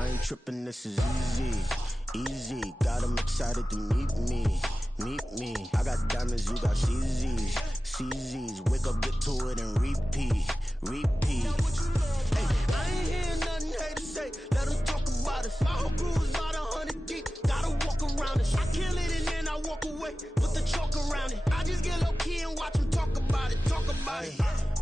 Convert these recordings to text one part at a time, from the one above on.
I ain't tripping, this is easy, easy. Got 'em excited to meet me, meet me. I got diamonds, you got CZs, CZs. Wake up, get to it, and repeat, repeat. Hey, I ain't hearing nothing haters say. Let them talk about us. My whole crew is about 100 deep. Gotta walk around us. I kill it and then I walk away. Put the chalk around it. I just get low key and watch them talk about it. Talk about it.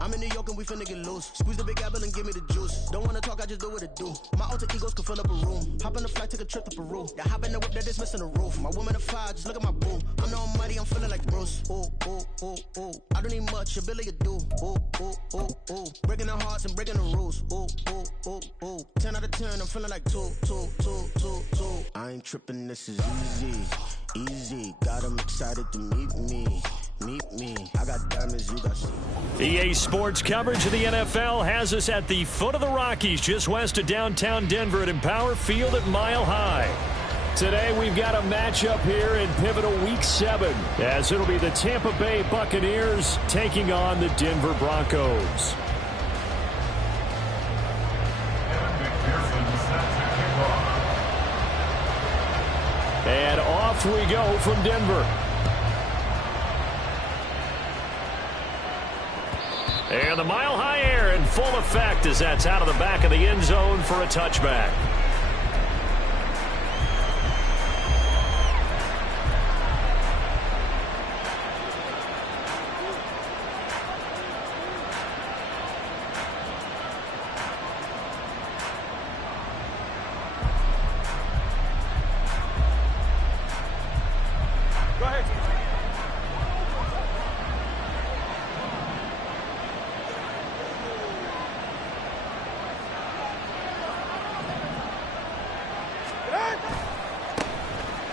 I'm in New York and we finna get loose. Squeeze the big apple and give me the juice. Don't wanna talk, I just do what it do. My alter egos can fill up a room. Hop on the flight, take a trip to Peru. Yeah, hop in the whip that is missing the roof. My woman a fire, just look at my boo. I'm the almighty, I'm feeling like Bruce. Ooh, ooh, ooh, ooh. I don't need much, ability to do. Ooh, ooh, ooh, ooh. Breaking the hearts and breaking the rules. Ooh, ooh, ooh, ooh. 10 out of 10, I'm feeling like 2, 2, 2, 2, 2. I ain't tripping, this is easy, easy. Got 'em excited to meet me, meet me. I got diamonds, you got C. EA Sports coverage of the NFL has us at the foot of the Rockies, just west of downtown Denver at Empower Field at Mile High. Today we've got a matchup here in pivotal Week 7, as it'll be the Tampa Bay Buccaneers taking on the Denver Broncos. And off we go from Denver. And the Mile High air in full effect as that's out of the back of the end zone for a touchback.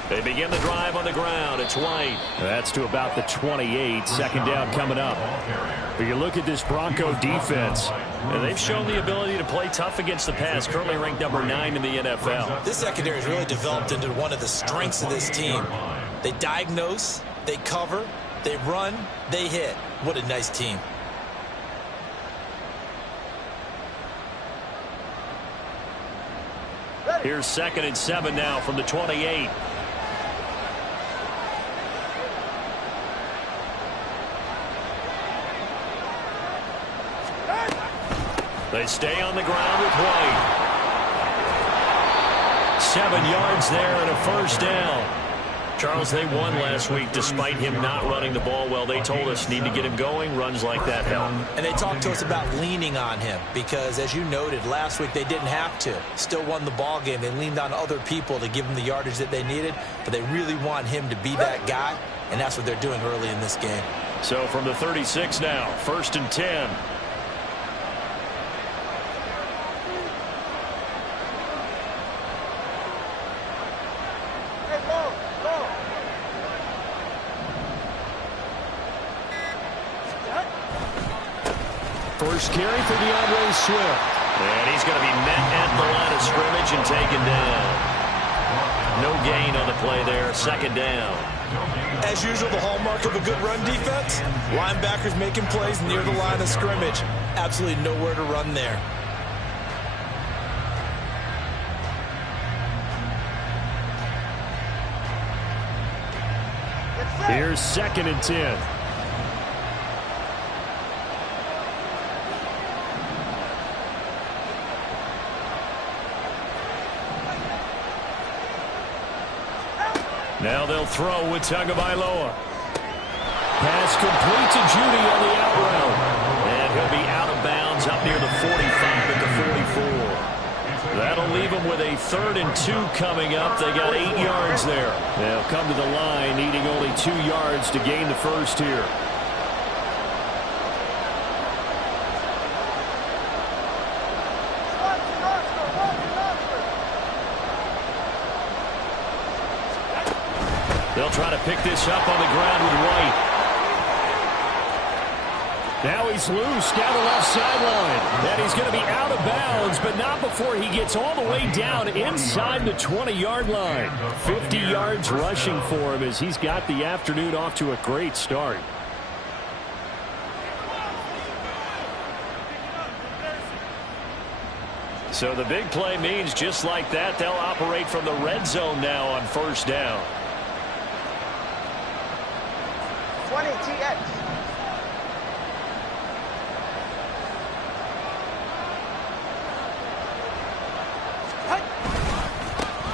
They begin the drive on the ground. It's White. That's to about the 28. Second down coming up. But you look at this Bronco defense, and they've shown the ability to play tough against the pass, currently ranked number 9 in the NFL. This secondary has really developed into one of the strengths of this team. They diagnose, they cover, they run, they hit. What a nice team. Here's 2nd and 7 now from the 28. They stay on the ground with White. 7 yards there and a first down. Charles, they won last week despite him not running the ball well. They told us need to get him going. Runs like that help. And they talked to us about leaning on him because, as you noted, last week they didn't have to. Still won the ball game. They leaned on other people to give them the yardage that they needed, but they really want him to be that guy, and that's what they're doing early in this game. So from the 36 now, 1st and 10. First carry for DeAndre Swift. And he's going to be met at the line of scrimmage and taken down. No gain on the play there. 2nd down. As usual, the hallmark of a good run defense, linebackers making plays near the line of scrimmage. Absolutely nowhere to run there. Here's 2nd and 10. Now they'll throw with Tagovailoa. Pass complete to Judy on the out route. And he'll be out of bounds up near the 45 at the 44. That'll leave them with a 3rd and 2 coming up. They got 8 yards there. They'll come to the line needing only 2 yards to gain the first here. They'll try to pick this up on the ground with White. Now he's loose down the left sideline. And he's going to be out of bounds, but not before he gets all the way down inside the 20-yard line. 50 yards rushing for him as he's got the afternoon off to a great start. So the big play means just like that, they'll operate from the red zone now on first down. 20 TX.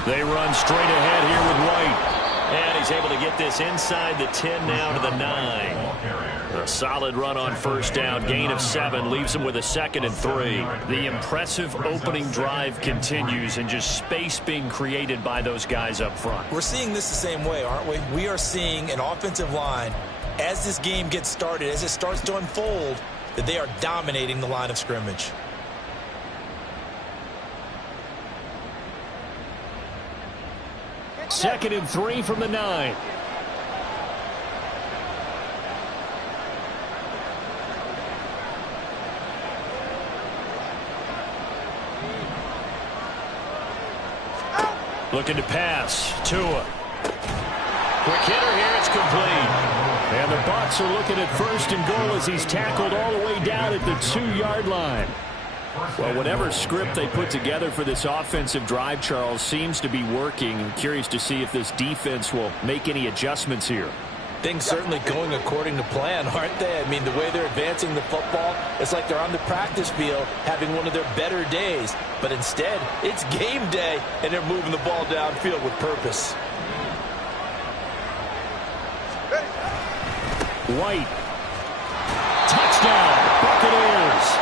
They run straight ahead here with White. And he's able to get this inside the 10 now to the 9. A solid run on first down. Gain of 7 leaves him with a 2nd and 3. The impressive opening drive continues and just space being created by those guys up front. We're seeing this the same way, aren't we? We are seeing an offensive line, as this game gets started, as it starts to unfold, that they are dominating the line of scrimmage. Second and 3 from the 9. Looking to pass. Tua. Quick hitter here. It's complete. And the Bucs are looking at first and goal as he's tackled all the way down at the 2-yard line. Well, whatever script they put together for this offensive drive, Charles, seems to be working. I'm curious to see if this defense will make any adjustments here. Things certainly going according to plan, aren't they? I mean, the way they're advancing the football, it's like they're on the practice field having one of their better days. But instead, it's game day, and they're moving the ball downfield with purpose. White. Touchdown, Buccaneers.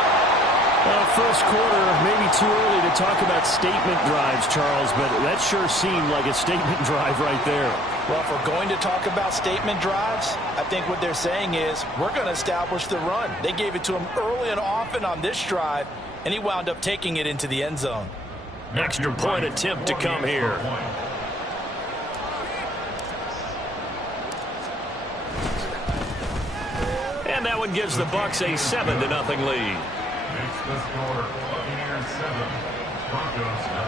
First quarter, maybe too early to talk about statement drives, Charles, but that sure seemed like a statement drive right there. Well, if we're going to talk about statement drives, I think what they're saying is we're going to establish the run. They gave it to him early and often on this drive, and he wound up taking it into the end zone. Extra point attempt to come here. And that one gives the Bucs a 7-0 lead. Makes the score Buccaneers 7, Broncos 0.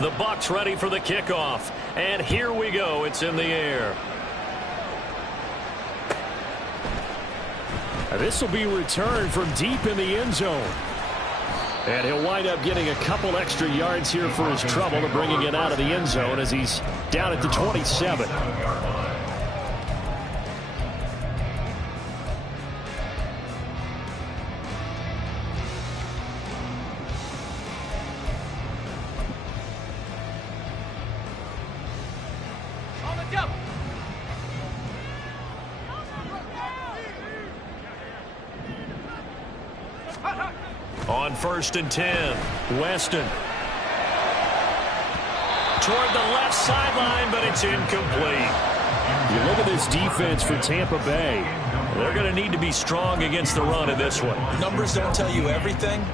The Bucs ready for the kickoff. And here we go. It's in the air. This will be returned from deep in the end zone. And he'll wind up getting a couple extra yards here for his trouble to bringing it out of the end zone as he's down at the 27. On 1st and 10, Weston. Toward the left sideline, but it's incomplete. You look at this defense for Tampa Bay. They're going to need to be strong against the run in this one. Numbers don't tell you everything,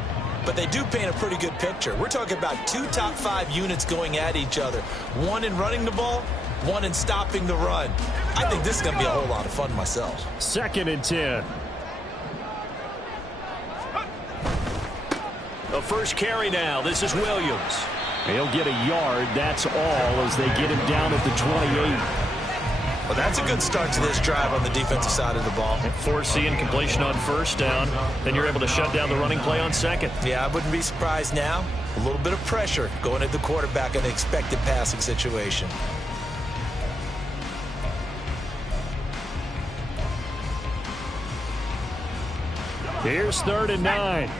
but they do paint a pretty good picture. We're talking about 2 top 5 units going at each other. One in running the ball, one in stopping the run. I think this is going to be a whole lot of fun myself. 2nd and 10. The first carry now. This is Williams. He'll get a yard. That's all as they get him down at the 28. Well, that's a good start to this drive on the defensive side of the ball. Foreseeing completion on first down. Then you're able to shut down the running play on second. Yeah, I wouldn't be surprised now. A little bit of pressure going at the quarterback in the expected passing situation. Here's 3rd and 9.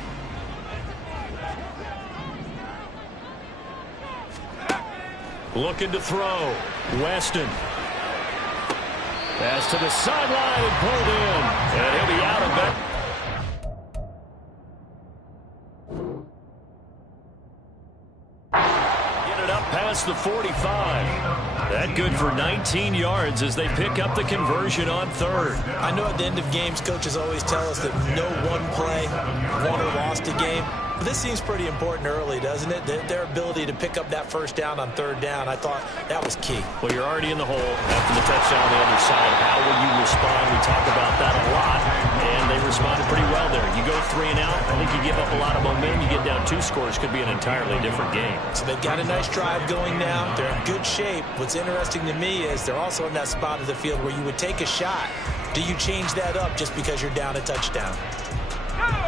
Looking to throw. Weston. Pass to the sideline and pulled in. And he'll be out of that. Get it up past the 45. That good for 19 yards as they pick up the conversion on 3rd. I know at the end of games, coaches always tell us that no one play won or lost a game. But this seems pretty important early, doesn't it? Their ability to pick up that first down on 3rd down, I thought that was key. Well, you're already in the hole after the touchdown on the other side. How will you respond? We talk about that a lot. and they responded pretty well there. You go 3 and out, I think you give up a lot of momentum. You get down 2 scores, could be an entirely different game. So they've got a nice drive going now. They're in good shape. What's interesting to me is they're also in that spot of the field where you would take a shot. Do you change that up just because you're down a touchdown?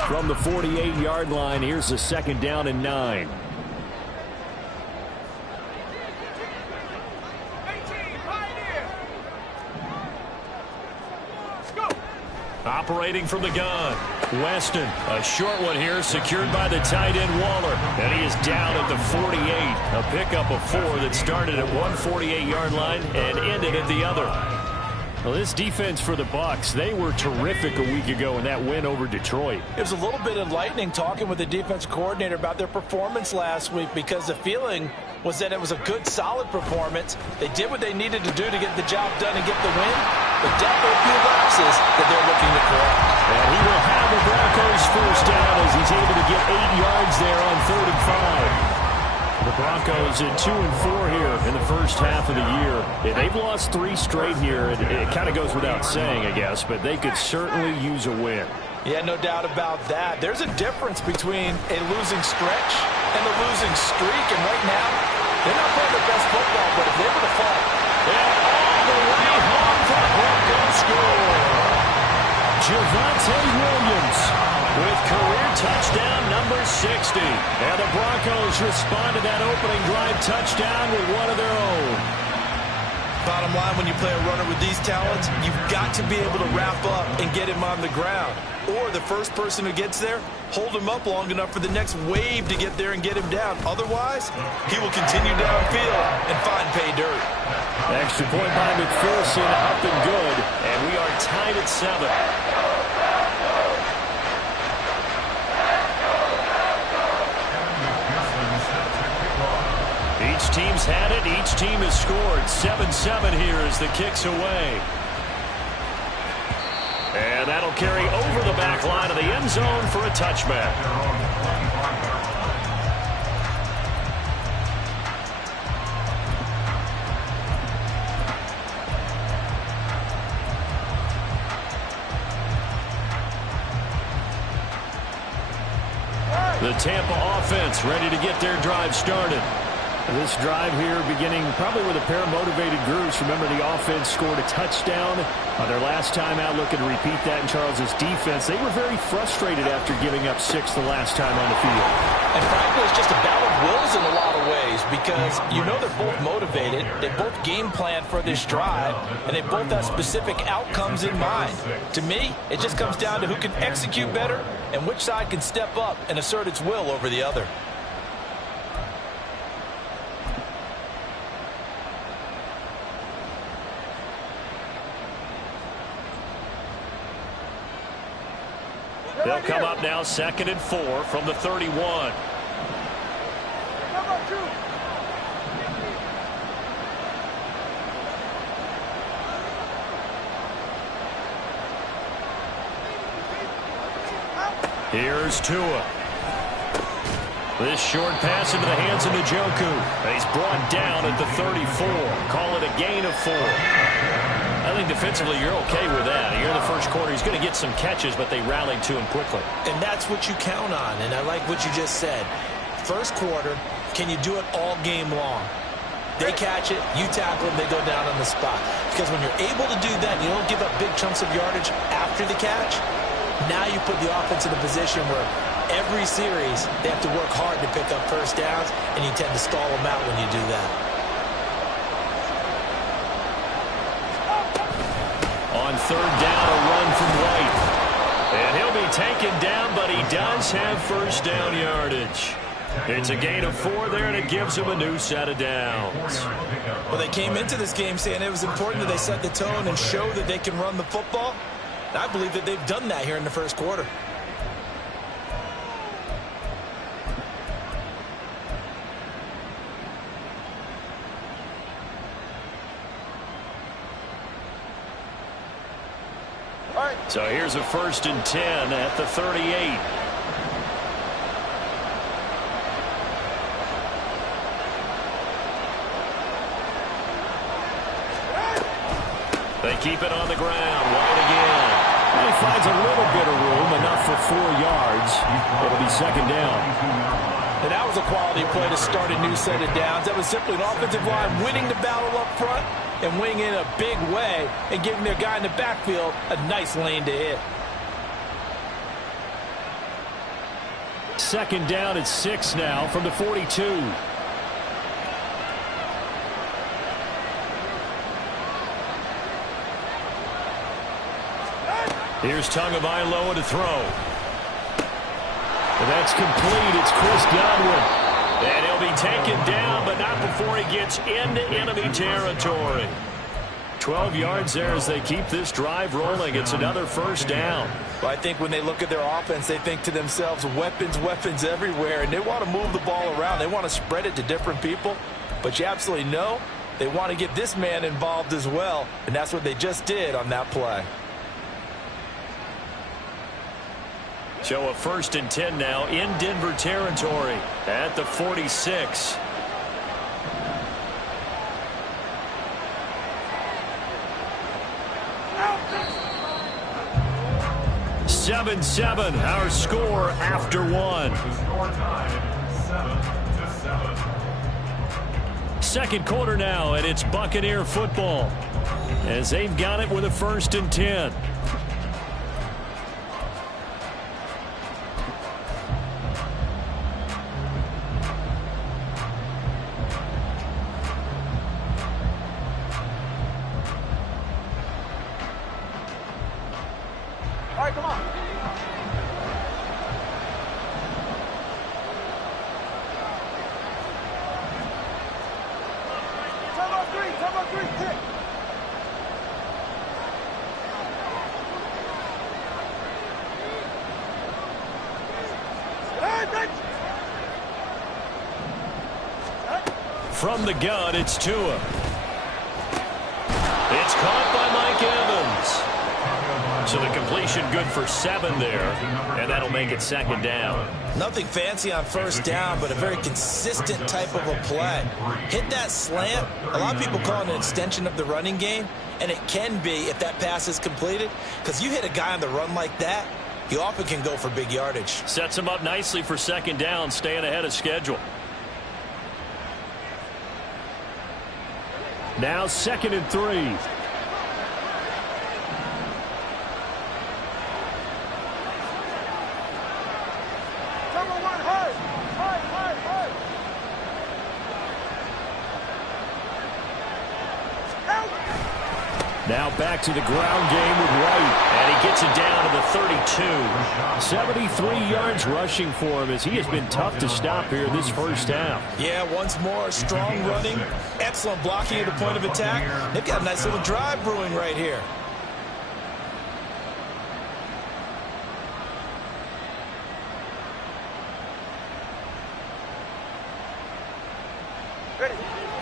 From the 48-yard line, here's a 2nd down and 9. Operating from the gun, Weston, a short one here, secured by the tight end Waller, and he is down at the 48. A pickup of 4 that started at one 48-yard line and ended at the other. Well, this defense for the Bucs, they were terrific a week ago in that win over Detroit. It was a little bit enlightening talking with the defense coordinator about their performance last week, because the feeling was that it was a good, solid performance. They did what they needed to do to get the job done and get the win, but definitely a few lapses that they're looking to correct. And he will have the Broncos first down as he's able to get 8 yards there on 3rd and 5. The Broncos at 2 and 4 here in the first half of the year. Yeah, they've lost 3 straight here. It kind of goes without saying, I guess, but they could certainly use a win. Yeah, no doubt about that. There's a difference between a losing stretch and a losing streak, and right now, they're not playing their best football, but if they were to fall, and all the way home for the Broncos score. Javonte Williams with career touchdown number 60. And the Broncos respond to that opening drive touchdown with one of their own. Bottom line, when you play a runner with these talents, you've got to be able to wrap up and get him on the ground. Or the first person who gets there, hold him up long enough for the next wave to get there and get him down. Otherwise, he will continue downfield and find pay dirt. Extra point by McPherson, up and good. And we are tied at 7. Each team's had it. Each team has scored. 7-7 here as the kick's away. And that'll carry over the back line of the end zone for a touchback. The Tampa offense ready to get their drive started. This drive here beginning probably with a pair of motivated groups. Remember, the offense scored a touchdown on their last time out, looking to repeat that in Charles's defense. They were very frustrated after giving up 6 the last time on the field. And frankly, it's just a battle of wills in a lot of ways, because you know they're both motivated. They both game plan for this drive, and they both have specific outcomes in mind. To me, it just comes down to who can execute better and which side can step up and assert its will over the other. They'll come up now 2nd and 4 from the 31. Here's Tua. This short pass into the hands of Njoku. And he's brought down at the 34. Call it a gain of 4. I think defensively you're okay with that. Here in the first quarter, he's going to get some catches, but they rallied to him quickly. And that's what you count on, and I like what you just said. First quarter, can you do it all game long? They catch it, you tackle them, they go down on the spot. Because when you're able to do that, and you don't give up big chunks of yardage after the catch, now you put the offense in a position where every series they have to work hard to pick up first downs, and you tend to stall them out when you do that. On 3rd down, a run from White. And he'll be taken down, but he does have first down yardage. It's a gain of 4 there, and it gives him a new set of downs. Well, they came into this game saying it was important that they set the tone and show that they can run the football. And I believe that they've done that here in the first quarter. So here's a 1st and 10 at the 38. They keep it on the ground. White again. And he finds a little bit of room, enough for 4 yards. It'll be second down. And that was a quality play to start a new set of downs. That was simply an offensive line winning the battle up front and winning in a big way and giving their guy in the backfield a nice lane to hit. Second down at 6 now from the 42. Here's Tagovailoa to throw. And that's complete. It's Chris Godwin. And he'll be taken down, but not before he gets into enemy territory. 12 yards there as they keep this drive rolling. It's another first down. Well, I think when they look at their offense, they think to themselves, weapons, weapons everywhere, and they want to move the ball around. They want to spread it to different people, but you absolutely know they want to get this man involved as well, and that's what they just did on that play. So a 1st and 10 now in Denver territory at the 46. 7-7, our score after 1. The score tied 7-7. Second quarter now, and it's Buccaneer football as they've got it with a 1st and 10. All right, come on. Turbo three, kick. From the gun, it's Tua. It's caught by Mike Evans. So the completion good for 7 there, and that'll make it second down. Nothing fancy on first down, but a very consistent type of a play. Hit that slant. A lot of people call it an extension of the running game, and it can be if that pass is completed, because you hit a guy on the run like that, he often can go for big yardage. Sets him up nicely for second down, staying ahead of schedule. Now 2nd and 3. Now back to the ground game with White, and he gets it down to the 32. 73 yards rushing for him as he has been tough to stop here this first half. Yeah, once more, strong running, excellent blocking at the point of attack. They've got a nice little drive brewing right here.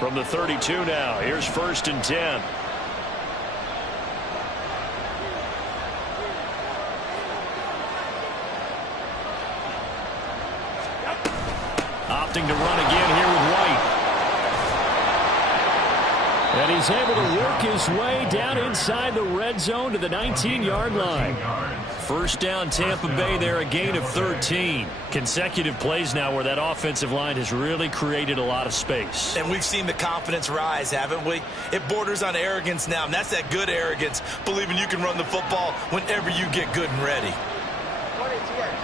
From the 32 now, here's 1st and 10. Opting to run again here with White. And he's able to work his way down inside the red zone to the 19-yard line. First down, Tampa Bay there, a gain of 13. Consecutive plays now where that offensive line has really created a lot of space. And we've seen the confidence rise, haven't we? It borders on arrogance now, and that's that good arrogance, believing you can run the football whenever you get good and ready. 20 TX.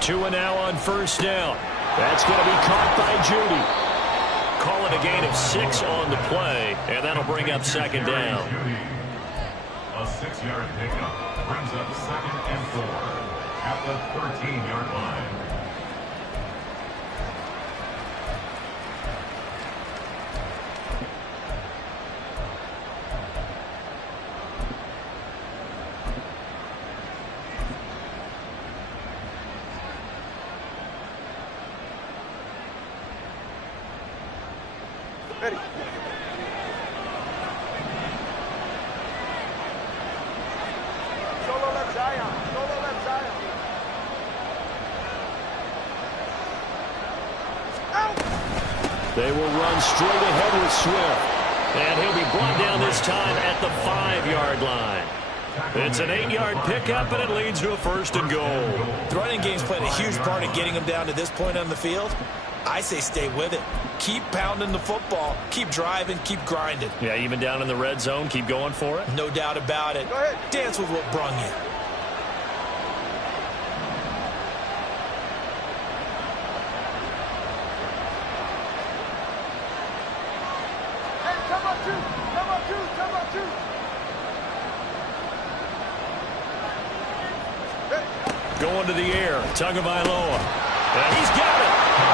Tua now on first down. That's going to be caught by Judy. Call it a gain of 6 on the play, and that'll bring up second down. A 6-yard pickup brings up 2nd and 4 at the 13-yard line. Ready. Solo left Zion. Solo left Zion. They will run straight ahead with Swift. And he'll be brought down this time at the 5-yard line. It's an 8-yard pickup, and it leads to a 1st and goal. The running game's played a huge part in getting him down to this point on the field. I say stay with it. Keep pounding the football. Keep driving. Keep grinding. Yeah, even down in the red zone, keep going for it. No doubt about it. Go ahead. Dance with what brung you. Hey, come on, two. Come on, two. Come on, two. Going to the air. Tagovailoa. And he's got it.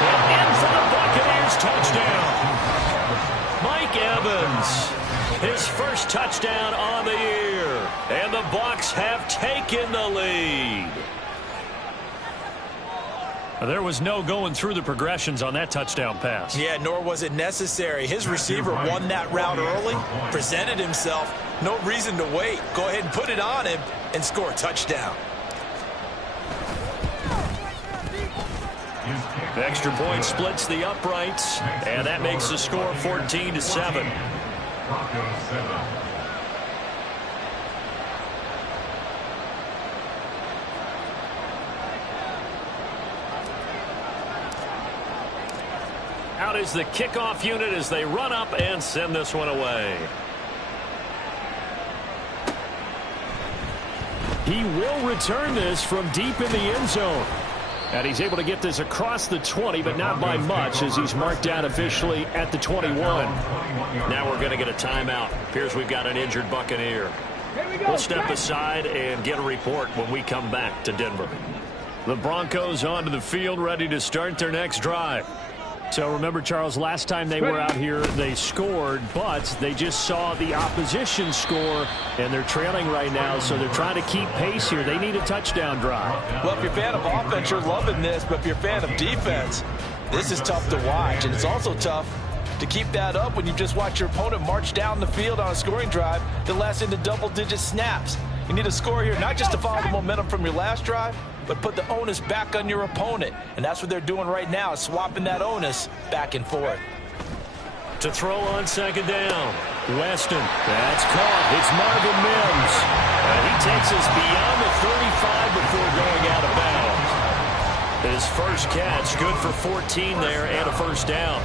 And in for the Buccaneers touchdown. Mike Evans. His first touchdown on the year. And the Bucs have taken the lead. There was no going through the progressions on that touchdown pass. Yeah, nor was it necessary. His receiver won that route early, presented himself. No reason to wait. Go ahead and put it on him and score a touchdown. The extra point splits the uprights, and that makes the score 14-7. Broncos 7. Out is the kickoff unit as they run up and send this one away. He will return this from deep in the end zone. And he's able to get this across the 20, but not by much, as he's marked down officially at the 21. Now we're going to get a timeout. Appears we've got an injured Buccaneer. We'll step aside and get a report when we come back to Denver. The Broncos onto the field, ready to start their next drive. So remember, Charles, last time they were out here, they scored, but they just saw the opposition score, and they're trailing right now, so they're trying to keep pace here. They need a touchdown drive. Well, if you're a fan of offense, you're loving this, but if you're a fan of defense, this is tough to watch, and it's also tough to keep that up when you just watch your opponent march down the field on a scoring drive that lasts into double-digit snaps. You need a score here, not just to follow the momentum from your last drive, but put the onus back on your opponent. And that's what they're doing right now, swapping that onus back and forth. To throw on second down, Weston. That's caught. It's Marvin Mims. He takes us beyond the 35 before going out of bounds. His first catch, good for 14 there and a 1st down.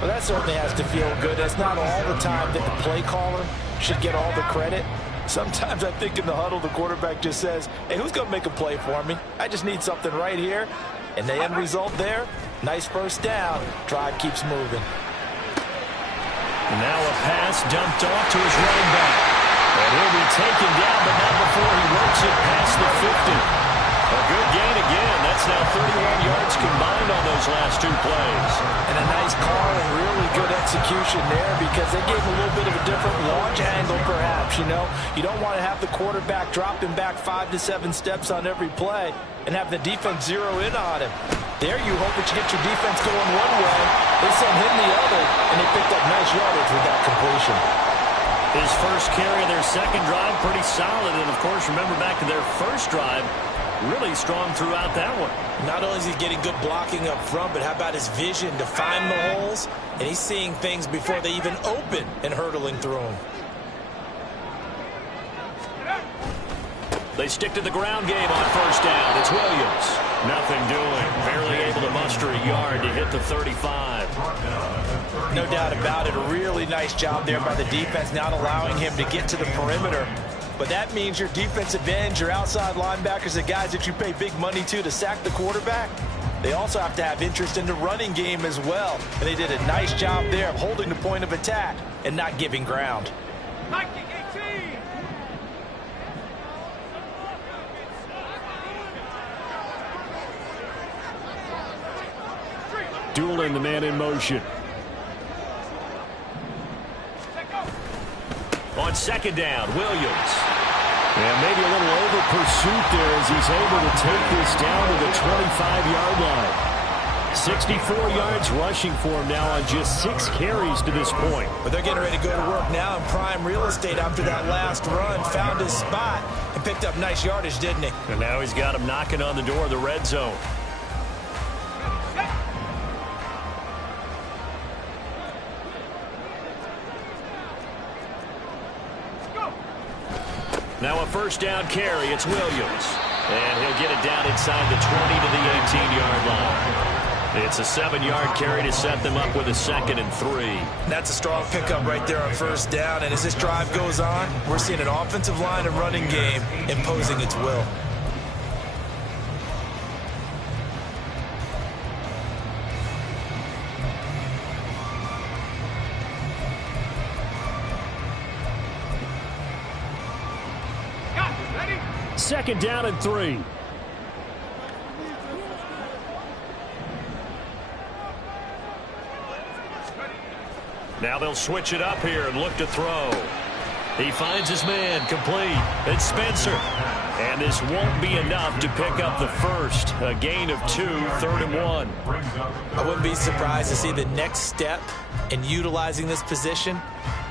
Well, that certainly has to feel good. It's not all the time that the play caller should get all the credit. Sometimes I think in the huddle, the quarterback just says, hey, who's going to make a play for me? I just need something right here. And the end result there, nice 1st down. Drive keeps moving. Now a pass dumped off to his running back. And he'll be taken down, but not before he works it past the 50. A good gain again. That's now 31 yards combined on those last 2 plays. And a nice call and really good execution there, because they gave him a little bit of a different launch angle perhaps, you know. You don't want to have the quarterback dropping back 5 to 7 steps on every play and have the defense zero in on him. There you hope that you get your defense going one way, they send him the other, and they picked up nice yardage with that completion. His first carry of their second drive, pretty solid. And, of course, remember back to their first drive, really strong throughout that one. Not only is he getting good blocking up front, but how about his vision to find the holes? And he's seeing things before they even open and hurdling through them. They stick to the ground game on 1st down. It's Williams. Nothing doing. Barely able to muster a yard to hit the 35. No doubt about it. A really nice job there by the defense, not allowing him to get to the perimeter. But that means your defensive ends, your outside linebackers, the guys that you pay big money to sack the quarterback, they also have to have interest in the running game as well. And they did a nice job there of holding the point of attack and not giving ground. Dueling the man in motion. On second down, Williams. And maybe a little over pursuit there as he's able to take this down to the 25-yard line. 64 yards rushing for him now on just 6 carries to this point. But they're getting ready to go to work now in prime real estate after that last run. Found his spot and picked up nice yardage, didn't he? And now he's got him knocking on the door of the red zone. Now a first down carry. It's Williams. And he'll get it down inside the 20 to the 18-yard line. It's a 7-yard carry to set them up with a 2nd and 3. That's a strong pickup right there on first down. And as this drive goes on, we're seeing an offensive line and running game imposing its will. Second down and 3. Now they'll switch it up here and look to throw. He finds his man, complete. It's Spencer. And this won't be enough to pick up the first. A gain of 2, 3rd and 1. I wouldn't be surprised to see the next step in utilizing this position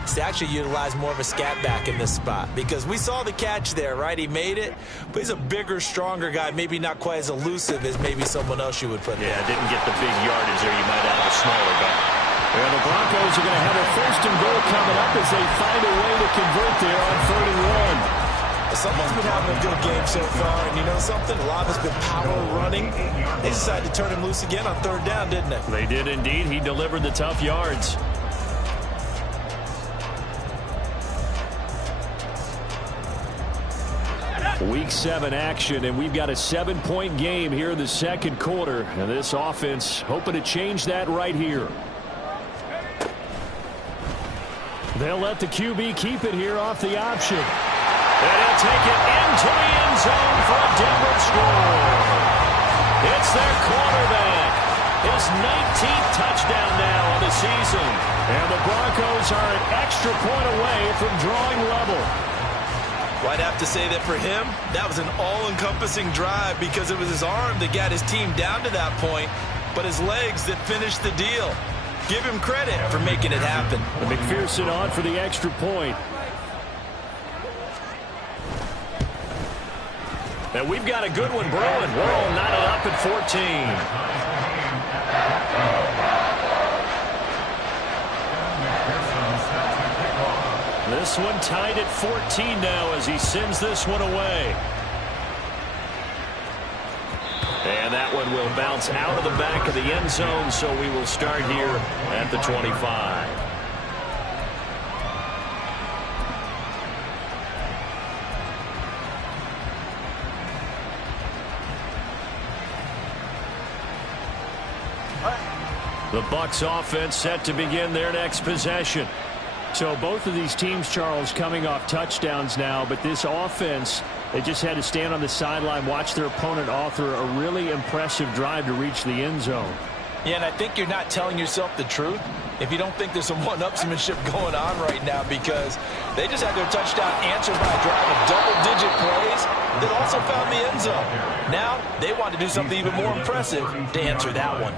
is to actually utilize more of a scat back in this spot, because we saw the catch there, right? He made it, but he's a bigger, stronger guy, maybe not quite as elusive as maybe someone else you would put there. Yeah, didn't get the big yardage there. You might have a smaller guy. Well, the Broncos are going to have a 1st and goal coming up as they find a way to convert there on 3rd and 1. Someone's been having a good game so far, and you know something? A lot has been power running. They decided to turn him loose again on 3rd down, didn't they? They did indeed. He delivered the tough yards. Week 7 action, and we've got a 7-point game here in the 2nd quarter. And this offense hoping to change that right here. They'll let the QB keep it here off the option. And he'll take it into the end zone for a Denver score. It's their quarterback. His 19th touchdown now on the season. And the Broncos are an extra point away from drawing level. Well, I'd have to say that for him, that was an all-encompassing drive, because it was his arm that got his team down to that point, but his legs that finished the deal. Give him credit for making it happen. And McPherson on for the extra point. And we've got a good one brewing. We're all knotted up at 14. This one tied at 14 now as he sends this one away. And that one will bounce out of the back of the end zone, so we will start here at the 25. The Bucs offense set to begin their next possession. So both of these teams, Charles, coming off touchdowns now, but this offense, they just had to stand on the sideline, watch their opponent author a really impressive drive to reach the end zone. Yeah, and I think you're not telling yourself the truth if you don't think there's some one-upsmanship going on right now, because they just had their touchdown answered by a drive of double-digit plays that also found the end zone. Now they want to do something even more impressive to answer that one.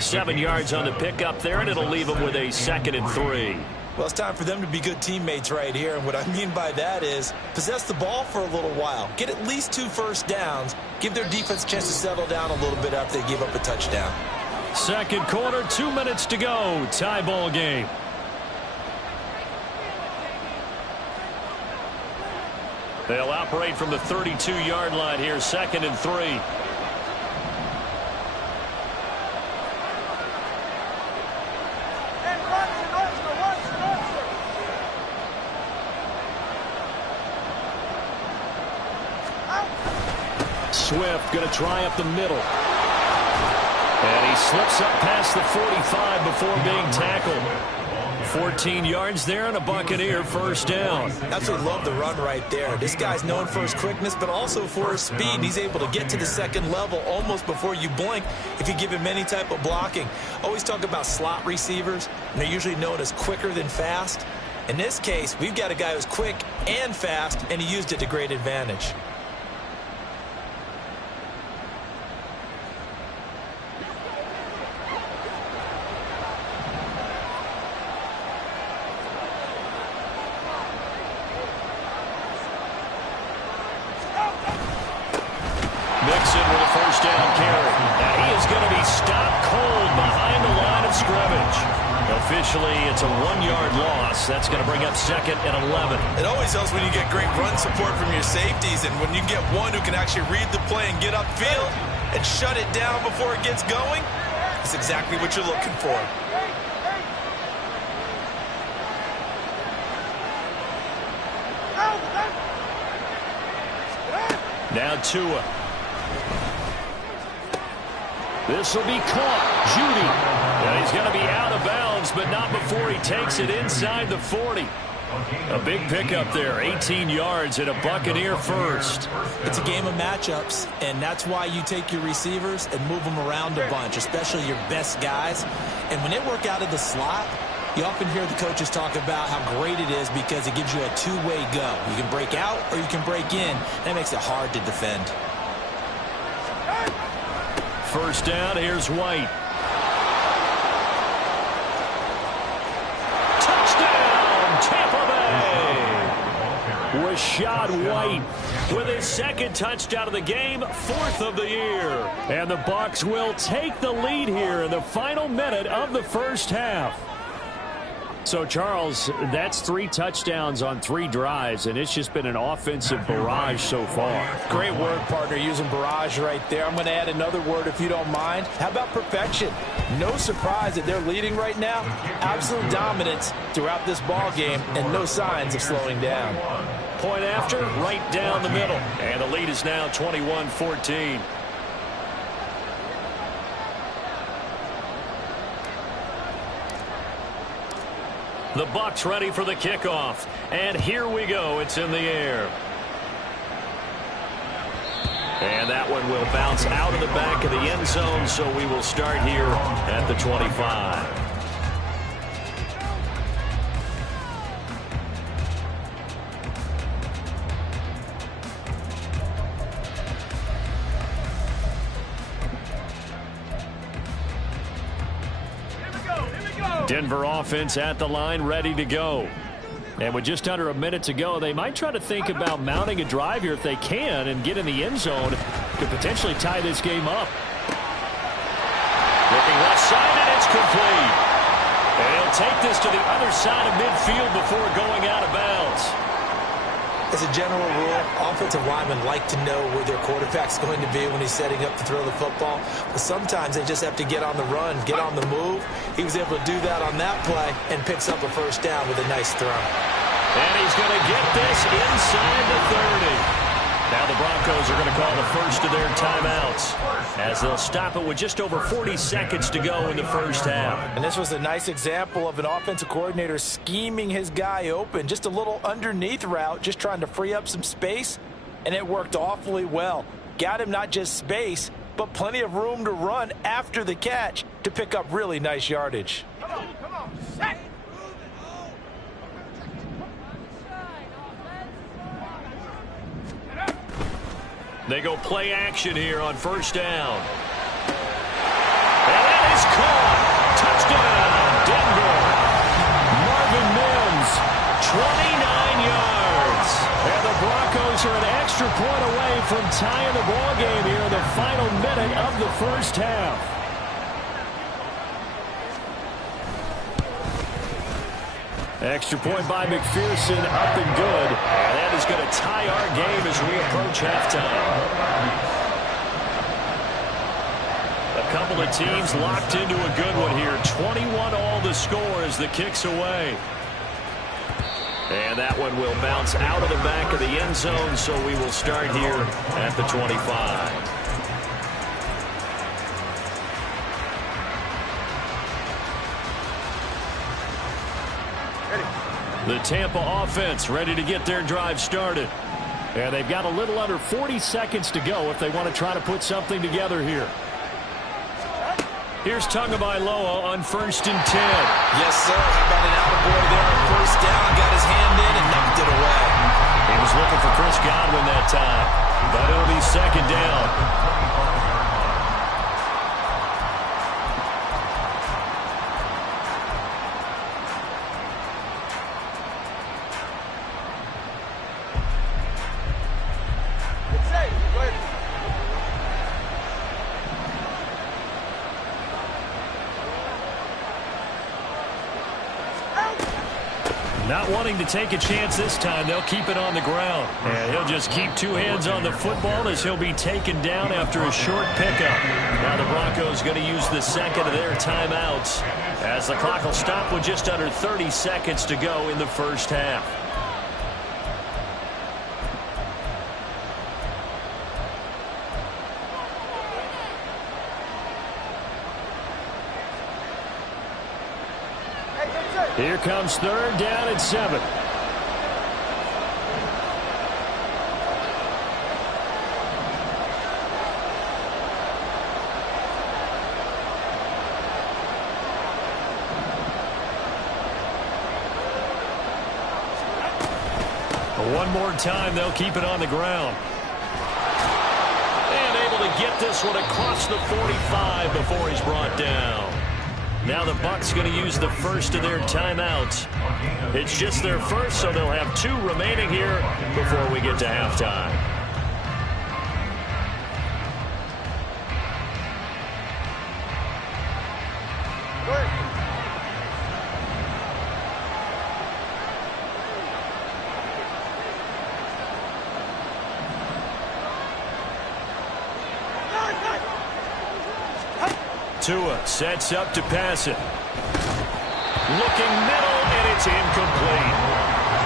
7 yards on the pickup there, and it'll leave them with a 2nd and 3. Well, it's time for them to be good teammates right here. And what I mean by that is possess the ball for a little while. Get at least 2 first downs. Give their defense a chance to settle down a little bit after they give up a touchdown. 2nd quarter, 2 minutes to go. Tie ball game. They'll operate from the 32-yard line here. 2nd and 3. Swift going to try up the middle. And he slips up past the 45 before being tackled. 14 yards there and a Buccaneer first down. Absolutely love the run right there. This guy's known for his quickness, but also for his speed. He's able to get to the 2nd level almost before you blink if you give him any type of blocking. Always talk about slot receivers, and they're usually known as quicker than fast. In this case, we've got a guy who's quick and fast, and he used it to great advantage. Mixon with a first down carry. And he is going to be stopped cold behind the line of scrimmage. A officially, it's a 1-yard loss. That's going to bring up 2nd and 11. It always helps when you get great run support from your safeties, and when you get one who can actually read the play and get upfield and shut it down before it gets going, that's exactly what you're looking for. Now Tua. This will be caught. Judy. And he's going to be out of bounds, but not before he takes it inside the 40. A big pickup there, 18 yards and a Buccaneer first. It's a game of matchups, and that's why you take your receivers and move them around a bunch, especially your best guys. And when they work out of the slot, you often hear the coaches talk about how great it is because it gives you a two-way go. You can break out or you can break in. That makes it hard to defend. First down, here's White. Touchdown, Tampa Bay! Rashad White with his 2nd touchdown of the game, 4th of the year. And the Bucs will take the lead here in the final minute of the first half. So, Charles, that's 3 touchdowns on 3 drives, and it's just been an offensive barrage so far. Great word, partner, using barrage right there. I'm going to add another word if you don't mind. How about perfection? No surprise that they're leading right now. Absolute dominance throughout this ball game, and no signs of slowing down. Point after, right down the middle. And the lead is now 21-14. The Bucs ready for the kickoff. And here we go. It's in the air. And that one will bounce out of the back of the end zone, so we will start here at the 25. Denver offense at the line, ready to go. And with just under a minute to go, they might try to think about mounting a drive here if they can and get in the end zone to potentially tie this game up. Looking left side, and it's complete. And he'll take this to the other side of midfield before going out of bounds. As a general rule, offensive linemen like to know where their quarterback's going to be when he's setting up to throw the football. But sometimes they just have to get on the run, get on the move. He was able to do that on that play and picks up a first down with a nice throw. And he's going to get this inside the 30. Now the Broncos are going to call the first of their timeouts as they'll stop it with just over 40 seconds to go in the first half. And this was a nice example of an offensive coordinator scheming his guy open. Just a little underneath route, just trying to free up some space, and it worked awfully well. Got him not just space, but plenty of room to run after the catch to pick up really nice yardage. Come on, set. They go play action here on first down. And that is caught. Touchdown, Denver. Marvin Mims, 29 yards. And the Broncos are an extra point away from tying the ball game here in the final minute of the first half. Extra point by McPherson, up and good. And that is going to tie our game as we approach halftime. A couple of teams locked into a good one here. 21 all the score as the kick's away. And that one will bounce out of the back of the end zone, so we will start here at the 25. The Tampa offense ready to get their drive started. And they've got a little under 40 seconds to go if they want to try to put something together here. Here's Tagovailoa on 1st and 10. Yes, sir. How about an attaboy there on first down? Got his hand in and knocked it away. He was looking for Chris Godwin that time. But it'll be 2nd down. Not wanting to take a chance this time, they'll keep it on the ground. And he'll just keep two hands on the football as he'll be taken down after a short pickup. Now the Broncos going to use the second of their timeouts as the clock will stop with just under 30 seconds to go in the first half. Here comes third down and 7. One more time, they'll keep it on the ground. And able to get this one across the 45 before he's brought down. Now the Bucs going to use the first of their timeouts. It's just their first, so they'll have 2 remaining here before we get to halftime. Tua sets up to pass it. Looking middle, and it's incomplete.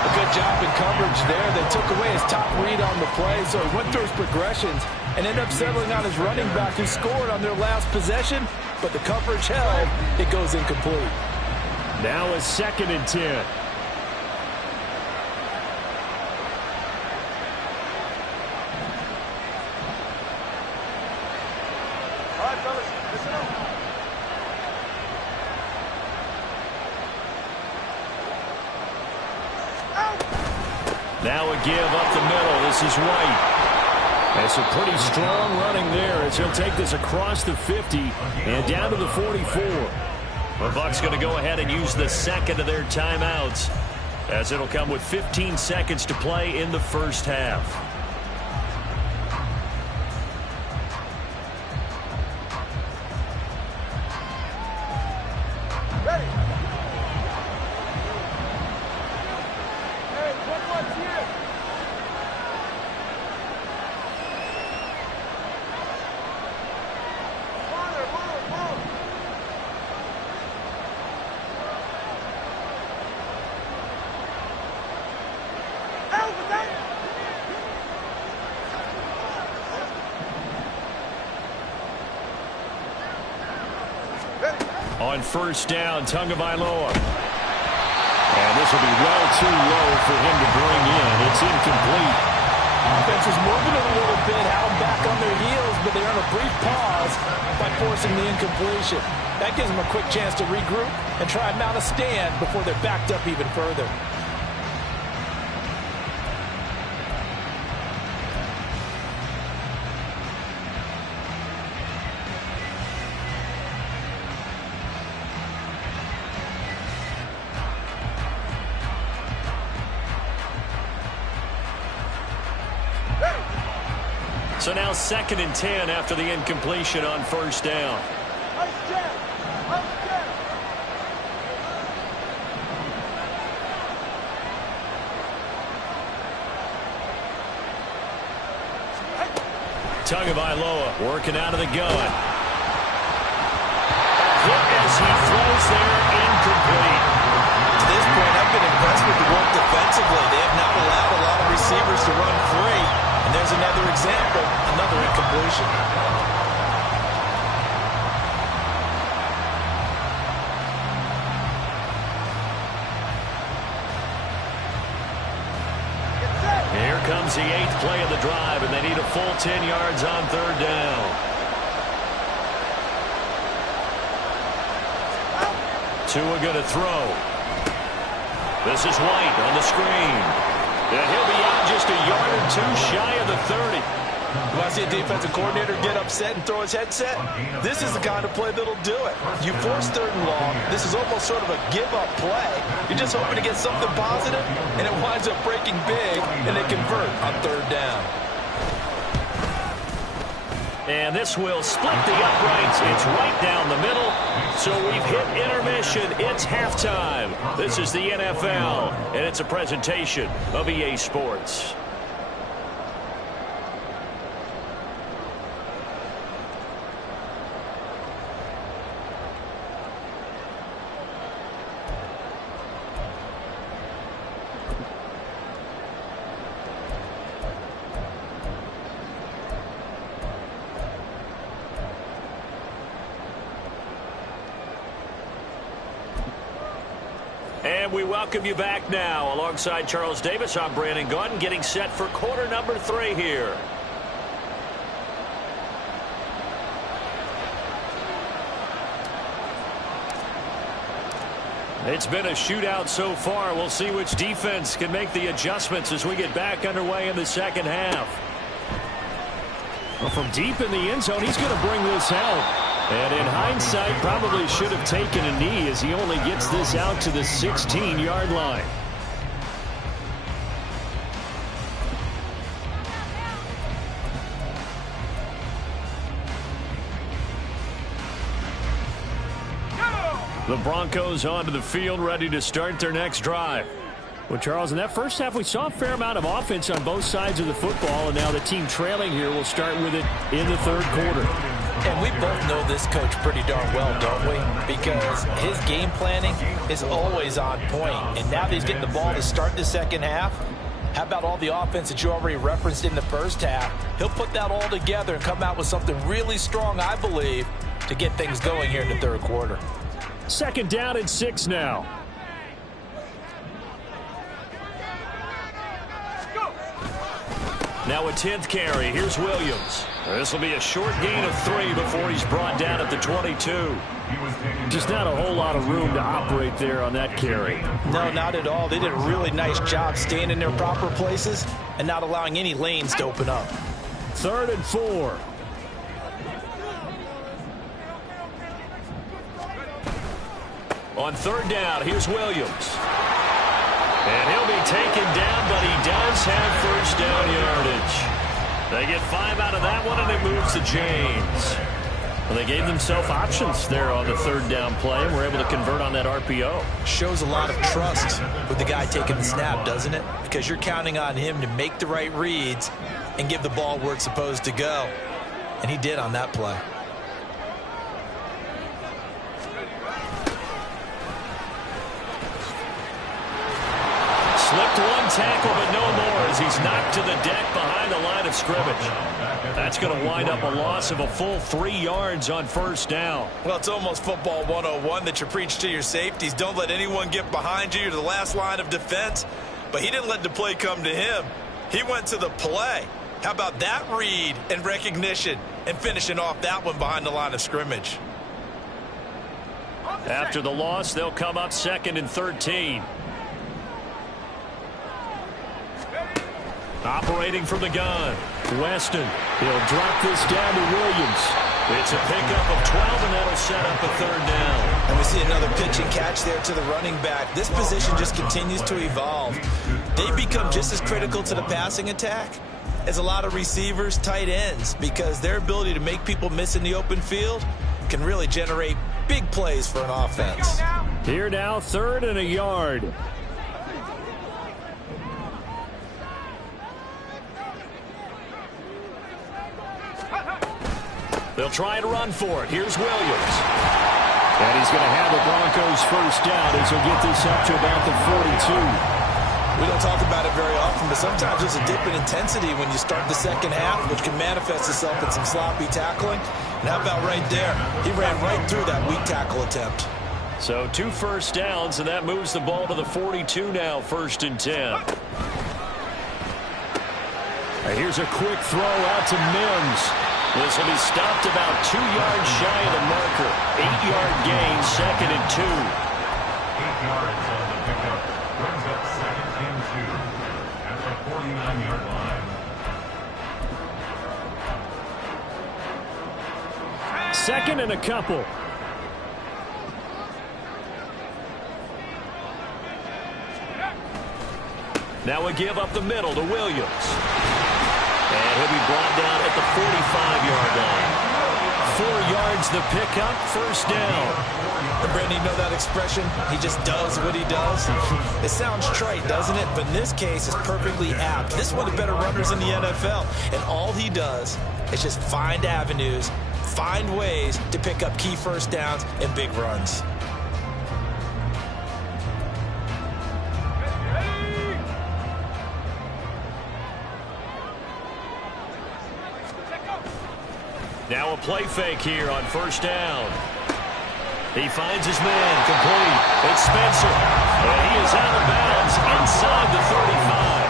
A good job in coverage there. They took away his top read on the play, so he went through his progressions and ended up settling on his running back who scored on their last possession, but the coverage held. It goes incomplete. Now a 2nd and 10. All right, fellas, listen up. Now a give up the middle. This is White. That's a pretty strong running there as he'll take this across the 50 and down to the 44. The Bucs going to go ahead and use the second of their timeouts as it'll come with 15 seconds to play in the first half. On first down, Tagovailoa. And this will be well too low for him to bring in. It's incomplete. Offense is moving a little bit, held back on their heels, but they earn a brief pause by forcing the incompletion. That gives them a quick chance to regroup and try and mount a stand before they're backed up even further. So now 2nd and 10 after the incompletion on first down. Tagovailoa working out of the gun. A hit as he throws there, incomplete. To this point, I've been impressed with the work defensively. They have not allowed a lot of receivers to run free. And there's another example, another incompletion. Here comes the 8th play of the drive, and they need a full 10 yards on third down. Tua going to throw. This is White on the screen. And he'll be out just a yard or 2 shy of the 30. You want to see a defensive coordinator get upset and throw his headset? This is the kind of play that'll do it. You force 3rd and long. This is almost sort of a give-up play. You're just hoping to get something positive, and it winds up breaking big, and they convert on 3rd down. And this will split the uprights. It's right down the middle. So we've hit intermission. It's halftime. This is the NFL, and it's a presentation of EA Sports. And we welcome you back now. Alongside Charles Davis, I'm Brandon Gaudin, getting set for quarter number 3 here. It's been a shootout so far. We'll see which defense can make the adjustments as we get back underway in the second half. Well, from deep in the end zone, he's going to bring this out. And in hindsight, probably should have taken a knee as he only gets this out to the 16-yard line. The Broncos onto the field, ready to start their next drive. Well, Charles, in that first half, we saw a fair amount of offense on both sides of the football, and now the team trailing here will start with it in the third quarter. And we both know this coach pretty darn well, don't we? Because his game planning is always on point. And now that he's getting the ball to start the second half, how about all the offense that you already referenced in the first half? He'll put that all together and come out with something really strong, I believe, to get things going here in the third quarter. Second down and 6 now. Now a 10th carry. Here's Williams. This will be a short gain of 3 before he's brought down at the 22. Just not a whole lot of room to operate there on that carry. No, not at all. They did a really nice job staying in their proper places and not allowing any lanes to open up. 3rd and 4. On 3rd down, here's Williams. And he'll be taken down, but he does have first down yardage. They get 5 out of that one, and it moves to James. Well, they gave themselves options there on the 3rd down play, and were able to convert on that RPO. Shows a lot of trust with the guy taking the snap, doesn't it? Because you're counting on him to make the right reads and give the ball where it's supposed to go. And he did on that play. Slipped one tackle, but no more as he's knocked to the deck behind the line of scrimmage. That's going to wind up a loss of a full 3 yards on first down. Well, it's almost football 101 that you preach to your safeties. Don't let anyone get behind you. You're the last line of defense. But he didn't let the play come to him. He went to the play. How about that read and recognition and finishing off that one behind the line of scrimmage? After the loss, they'll come up 2nd and 13. Operating from the gun, Weston. He'll drop this down to Williams. It's a pickup of 12, and that'll set up a 3rd down. And we see another pitch and catch there to the running back. This position just continues to evolve. They become just as critical to the passing attack as a lot of receivers, tight ends, because their ability to make people miss in the open field can really generate big plays for an offense. Here now, 3rd and a yard. They'll try to run for it. Here's Williams. And he's going to have the Broncos first down as he'll get this up to about the 42. We don't talk about it very often, but sometimes there's a dip in intensity when you start the second half, which can manifest itself in some sloppy tackling. And how about right there? He ran right through that weak tackle attempt. So 2 first downs, and that moves the ball to the 42 now, 1st and 10. Here's a quick throw out to Mims. This will be stopped about 2 yards shy of the marker. 8-yard gain, 2nd and 2. 8 yards on the pickup. Brings up 2nd and 2 at the 49-yard line. 2nd and a couple. Now a give up the middle to Williams. And he'll be brought down at the 45-yard line. 4 yards the pickup, first down. And Brandon, you know that expression? He just does what he does. It sounds trite, doesn't it? But in this case, it's perfectly apt. This is one of the better runners in the NFL. And all he does is just find avenues, find ways to pick up key first downs and big runs. Now a play fake here on first down. He finds his man, complete. It's Spencer. And he is out of bounds inside the 35.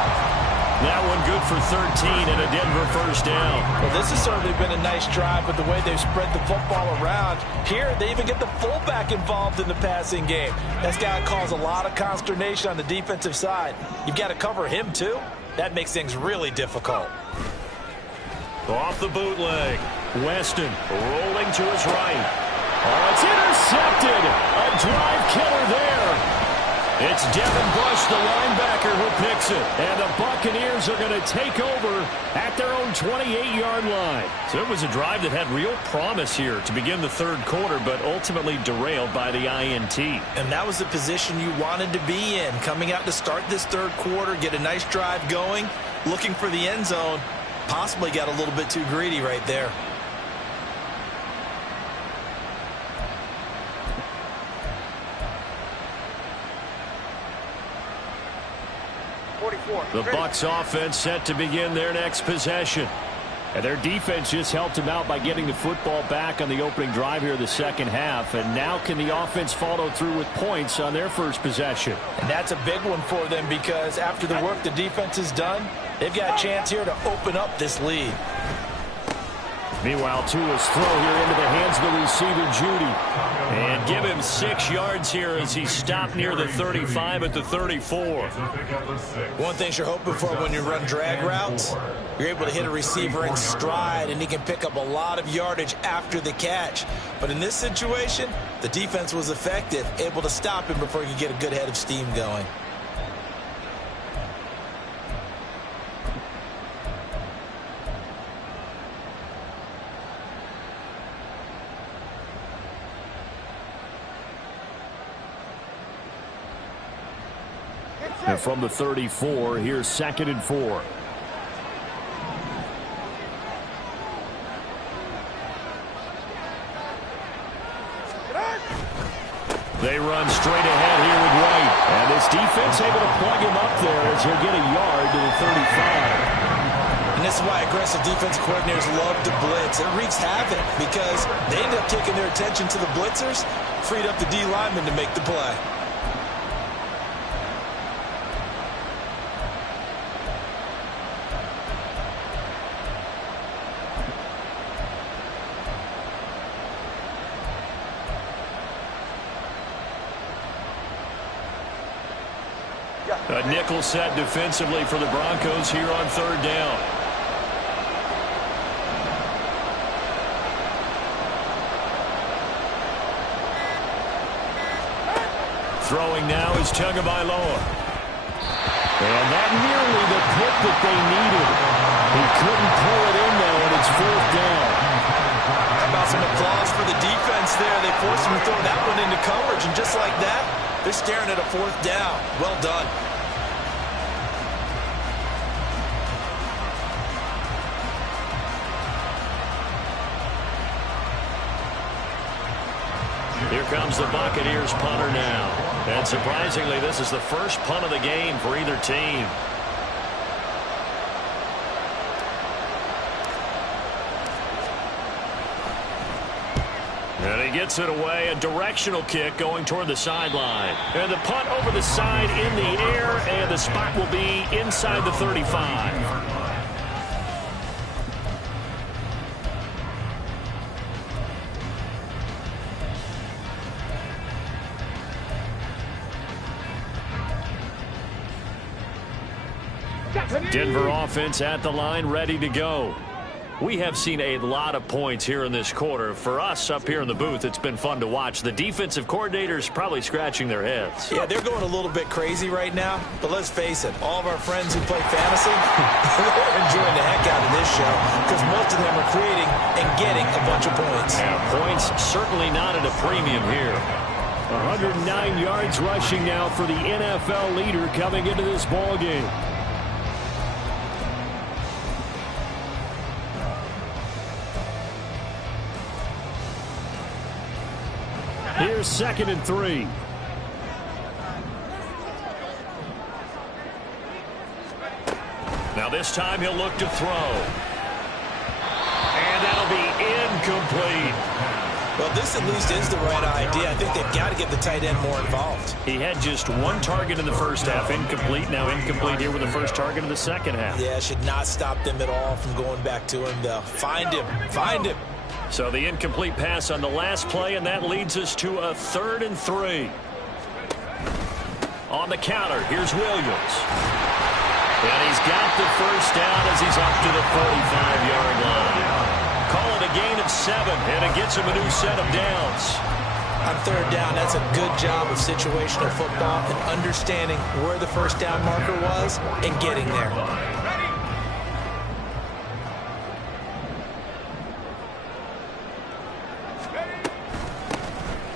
That one good for 13 and a Denver first down. Well, this has certainly been a nice drive with the way they've spread the football around. Here, they even get the fullback involved in the passing game. That's got to cause a lot of consternation on the defensive side. You've got to cover him, too. That makes things really difficult. Off the bootleg. Weston rolling to his right. Oh, it's intercepted. A drive killer there. It's Devin Bush, the linebacker, who picks it. And the Buccaneers are going to take over at their own 28-yard line. So it was a drive that had real promise here to begin the third quarter, but ultimately derailed by the INT. And that was the position you wanted to be in. Coming out to start this third quarter, get a nice drive going, looking for the end zone. Possibly got a little bit too greedy right there. The Bucs offense set to begin their next possession. And their defense just helped them out by getting the football back on the opening drive here in the second half. And now can the offense follow through with points on their first possession? And that's a big one for them because after the work the defense has done, they've got a chance here to open up this lead. Meanwhile, Tua's throw here into the hands of the receiver, Judy. And give him 6 yards here as he stopped near the 35 at the 34. One thing you're hoping for when you run drag routes, you're able to hit a receiver in stride, and he can pick up a lot of yardage after the catch. But in this situation, the defense was effective, able to stop him before he could get a good head of steam going. And from the 34, here's 2nd and 4. They run straight ahead here with White. And this defense able to plug him up there as he'll get a yard to the 35. And this is why aggressive defense coordinators love to blitz. It wreaks havoc because they end up taking their attention to the blitzers, freed up the D lineman to make the play. A nickel set defensively for the Broncos here on third down. Throwing now is Tagovailoa. And that nearly the pick that they needed. He couldn't pull it in, though, and it's fourth down. How about some applause for the defense there? They forced him to throw that one into coverage, and just like that, they're staring at a fourth down. Well done. Here comes the Buccaneers punter now. And surprisingly, this is the first punt of the game for either team. And he gets it away, a directional kick going toward the sideline. And the punt over the side in the air, and the spot will be inside the 35. Denver offense at the line, ready to go. We have seen a lot of points here in this quarter. For us up here in the booth, it's been fun to watch. The defensive coordinators probably scratching their heads. Yeah, they're going a little bit crazy right now. But let's face it, all of our friends who play fantasy, they're enjoying the heck out of this show because most of them are creating and getting a bunch of points. Yeah, points certainly not at a premium here. 109 yards rushing now for the NFL leader coming into this ball game. Here's 2nd and 3. Now this time he'll look to throw. And that'll be incomplete. Well, this at least is the right idea. I think they've got to get the tight end more involved. He had just one target in the first half. Incomplete. Now incomplete here with the first target in the second half. Yeah, should not stop them at all from going back to him, though. Find him. Find him. So the incomplete pass on the last play, and that leads us to a 3rd and 3. On the counter, here's Williams. And he's got the first down as he's up to the 45-yard line. Call it a gain of 7, and it gets him a new set of downs. On 3rd down, that's a good job of situational football and understanding where the first down marker was and getting there.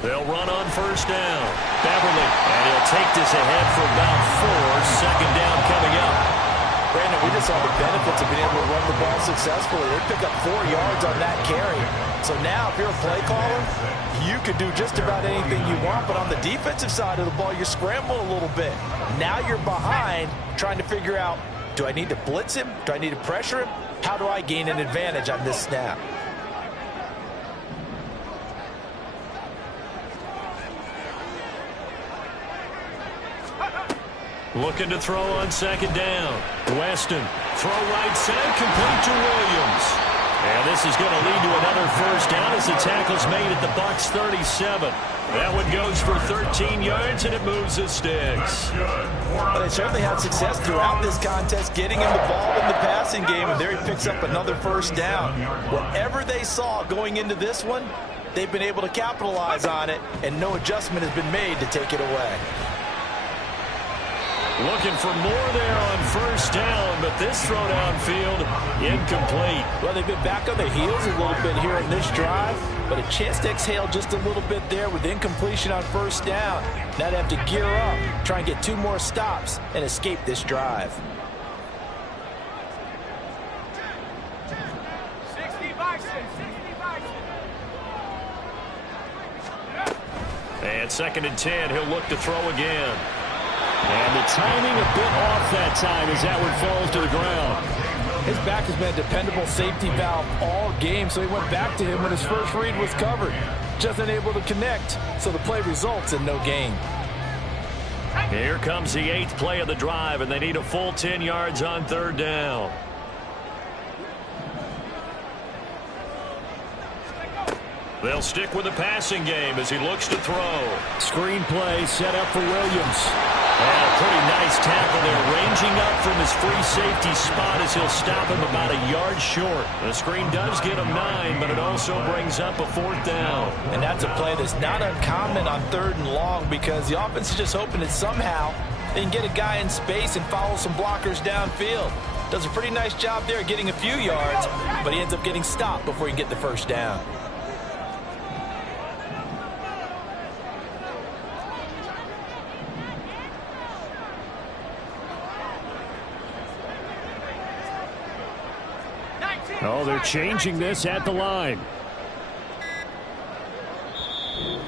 They'll run on first down. Beverly, and he'll take this ahead for about 4. 2nd down coming up. Brandon, we just saw the benefits of being able to run the ball successfully. They pick up 4 yards on that carry. So now, if you're a play caller, you could do just about anything you want. But on the defensive side of the ball, you're scrambling a little bit. Now you're behind, trying to figure out, do I need to blitz him? Do I need to pressure him? How do I gain an advantage on this snap? Looking to throw on 2nd down. Weston, throw right side, complete to Williams. And this is going to lead to another first down as the tackle's made at the Bucs 37. That one goes for 13 yards, and it moves the sticks. But they certainly had success throughout this contest, getting him the ball in the passing game, and there he picks up another first down. Whatever they saw going into this one, they've been able to capitalize on it, and no adjustment has been made to take it away. Looking for more there on first down, but this throw downfield, incomplete. Well, they've been back on their heels a little bit here in this drive, but a chance to exhale just a little bit there with incompletion on first down. Now they have to gear up, try and get 2 more stops, and escape this drive. 60 Bison, 60 Bison. And 2nd and 10, he'll look to throw again. And the timing a bit off that time as that one falls to the ground. His back has been a dependable safety valve all game, so he went back to him when his first read was covered. Just unable to connect, so the play results in no gain. Here comes the 8th play of the drive, and they need a full 10 yards on 3rd down. They'll stick with the passing game as he looks to throw. Screen play set up for Williams. And a pretty nice tackle there, ranging up from his free safety spot as he'll stop him about a yard short. The screen does get him 9, but it also brings up a 4th down. And that's a play that's not uncommon on 3rd and long because the offense is just hoping that somehow they can get a guy in space and follow some blockers downfield. Does a pretty nice job there getting a few yards, but he ends up getting stopped before he can get the first down. Oh, they're changing this at the line.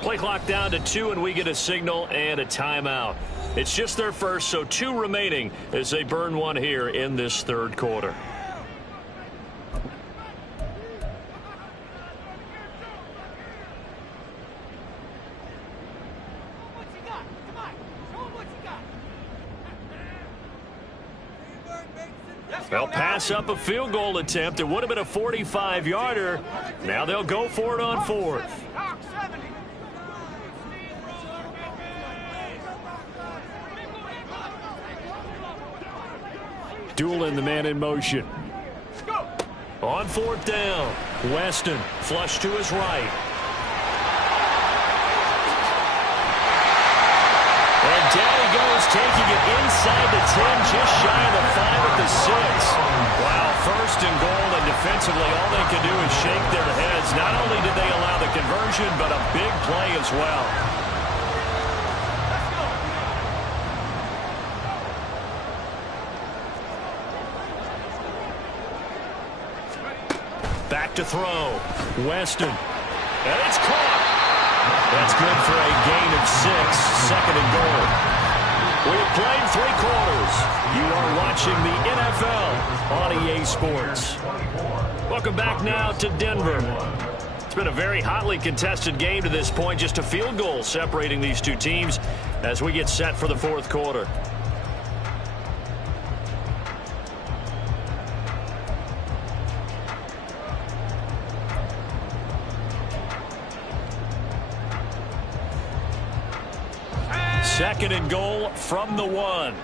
Play clock down to 2, and we get a signal and a timeout. It's just their first, so 2 remaining as they burn one here in this 3rd quarter. They'll pass up a field goal attempt. It would have been a 45-yarder. Now they'll go for it on 4th. Dueling the man in motion. On fourth down, Weston flush to his right. And down he goes, taking it inside the 10, just shy of the 5 at the 6. Wow, first and goal, and defensively all they can do is shake their heads. Not only did they allow the conversion, but a big play as well. Back to throw. Weston. And it's caught. That's good for a gain of 6. Second and goal. We have played 3 quarters. You are watching the NFL on EA Sports. Welcome back now to Denver. It's been a very hotly contested game to this point. Just a field goal separating these two teams as we get set for the fourth quarter. Second and goal from the 1.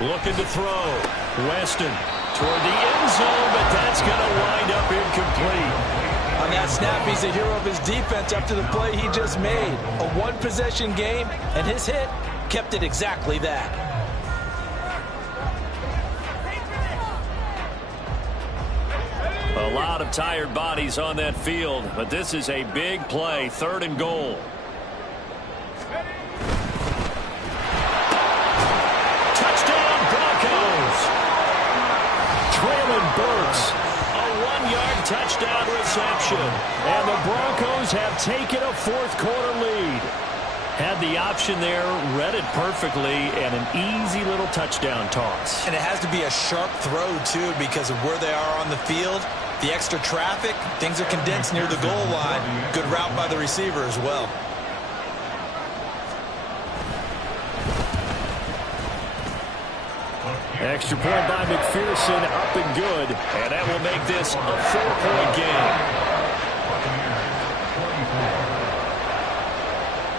Looking to throw. Weston toward the end zone, but that's going to wind up incomplete. On that snap, he's a hero of his defense after the play he just made. A one-possession game, and his hit kept it exactly that. A lot of tired bodies on that field, but this is a big play. Third and goal. Touchdown, Broncos. Traylon Burks. A 1-yard touchdown reception. And the Broncos have taken a fourth quarter lead. Had the option there, read it perfectly, and an easy little touchdown toss. And it has to be a sharp throw, too, because of where they are on the field. The extra traffic, things are condensed near the goal line. Good route by the receiver as well. Extra point by McPherson, up and good. And that will make this a 4-point game.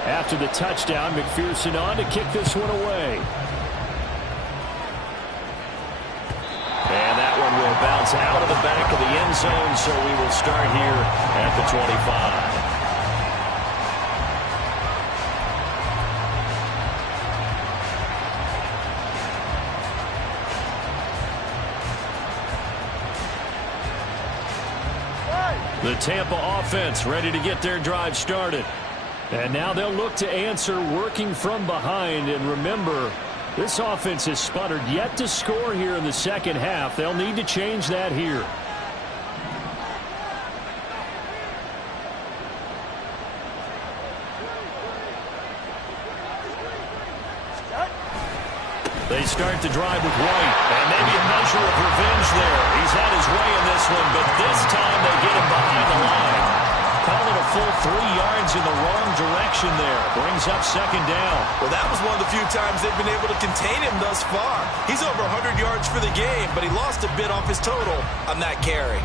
After the touchdown, McPherson on to kick this one away. And that one will bounce out of the back of the end zone, so we will start here at the 25. The Tampa offense ready to get their drive started. And now they'll look to answer working from behind. And remember, this offense has sputtered yet to score here in the second half. They'll need to change that here. They start the drive with White, and maybe a measure of revenge there. He's had his way in this one, but this time they get him behind the line. Call it a full 3 yards in the wrong direction there. Brings up second down. Well, that was one of the few times they've been able to contain him thus far. He's over 100 yards for the game, but he lost a bit off his total on that carry.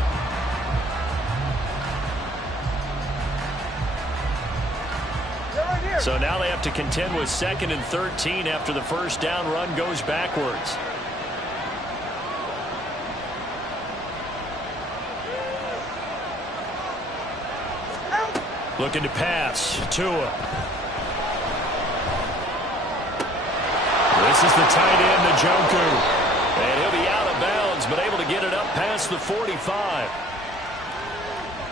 So now they have to contend with 2nd and 13 after the first down run goes backwards. Looking to pass. Tua. This is the tight end, Njoku. And he'll be out of bounds, but able to get it up past the 45.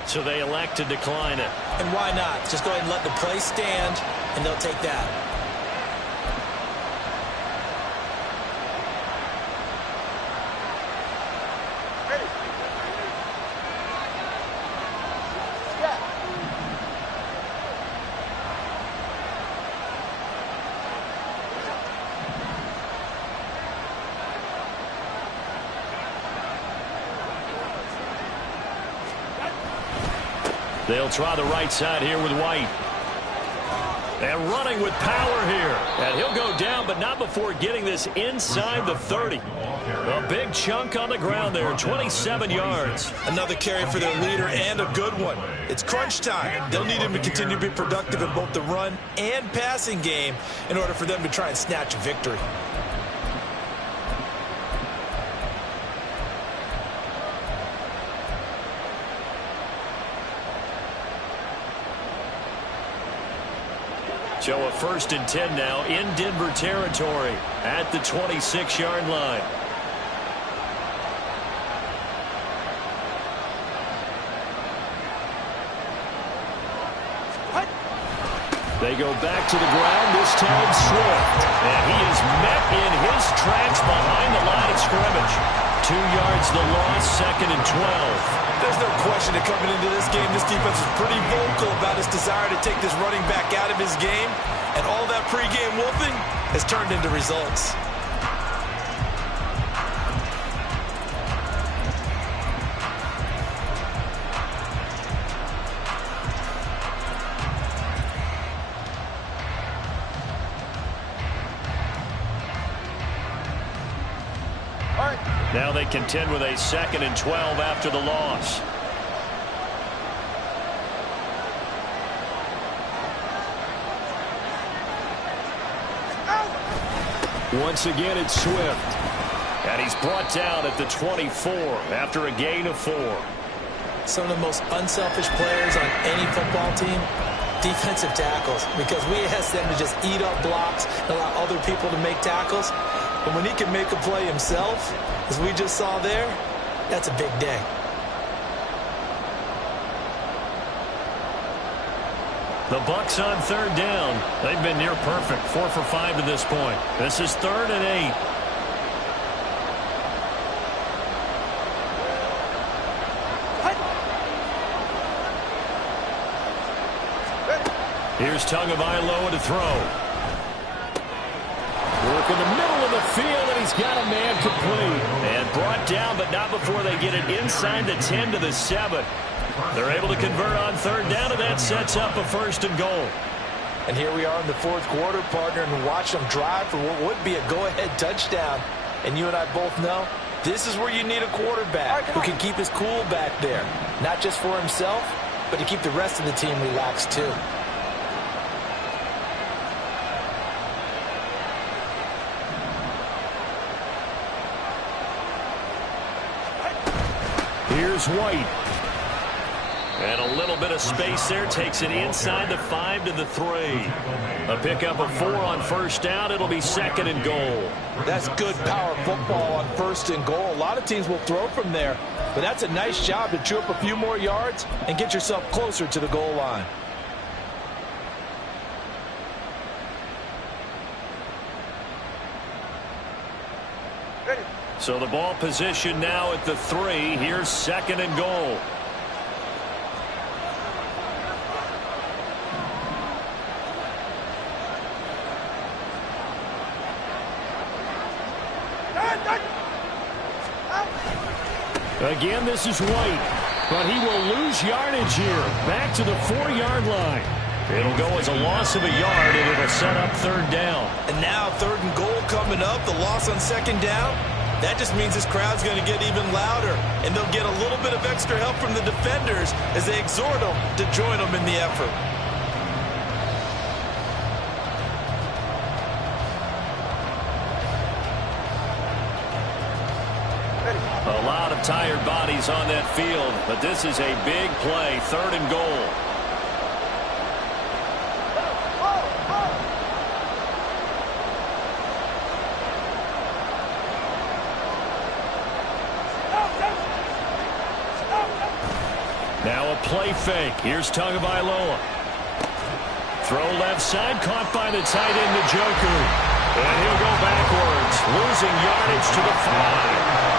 So they elect to decline it. And why not? Just go ahead and let the play stand, and they'll take that. They'll try the right side here with White. And running with power here. And he'll go down, but not before getting this inside the 30. A big chunk on the ground there, 27 yards. Another carry for their leader and a good one. It's crunch time. They'll need him to continue to be productive in both the run and passing game in order for them to try and snatch a victory. So a 1st and 10 now in Denver territory at the 26-yard line. They go back to the ground, this time Swift. And he is met in his tracks behind the line of scrimmage. 2 yards the loss, 2nd and 12. There's no question that coming into this game, this defense is pretty vocal about its desire to take this running back out of his game. And all that pregame wolfing has turned into results. Now they contend with a 2nd and 12 after the loss. Once again, it's Swift. And he's brought down at the 24 after a gain of 4. Some of the most unselfish players on any football team, defensive tackles, because we ask them to just eat up blocks and allow other people to make tackles. But when he can make a play himself, as we just saw there, that's a big day. The Bucs on 3rd down. They've been near perfect, 4 for 5 to this point. This is 3rd and 8. Here's Tagovailoa to throw. Work in the middle of the field, and he's got a man complete. And brought down, but not before they get it inside the 10 to the 7. They're able to convert on 3rd down, and that sets up a 1st and goal. And here we are in the 4th quarter, partner, and watch them drive for what would be a go-ahead touchdown. And you and I both know this is where you need a quarterback who can keep his cool back there. Not just for himself, but to keep the rest of the team relaxed too. Here's White. And a little bit of space there. Takes it inside the 5 to the 3. A pickup of 4 on 1st down. It'll be 2nd and goal. That's good power football on 1st and goal. A lot of teams will throw from there. But that's a nice job to chew up a few more yards and get yourself closer to the goal line. So the ball position now at the 3. Here's 2nd and goal. Again, this is White, but he will lose yardage here. Back to the 4-yard line. It'll go as a loss of a yard, and it'll set up 3rd down. And now 3rd and goal coming up. The loss on 2nd down. That just means this crowd's going to get even louder, and they'll get a little bit of extra help from the defenders as they exhort them to join them in the effort. A lot of tired bodies on that field, but this is a big play, 3rd and goal. Now a play fake. Here's Tagovailoa. Throw left side, caught by the tight end, the Joker. And he'll go backwards, losing yardage to the 5.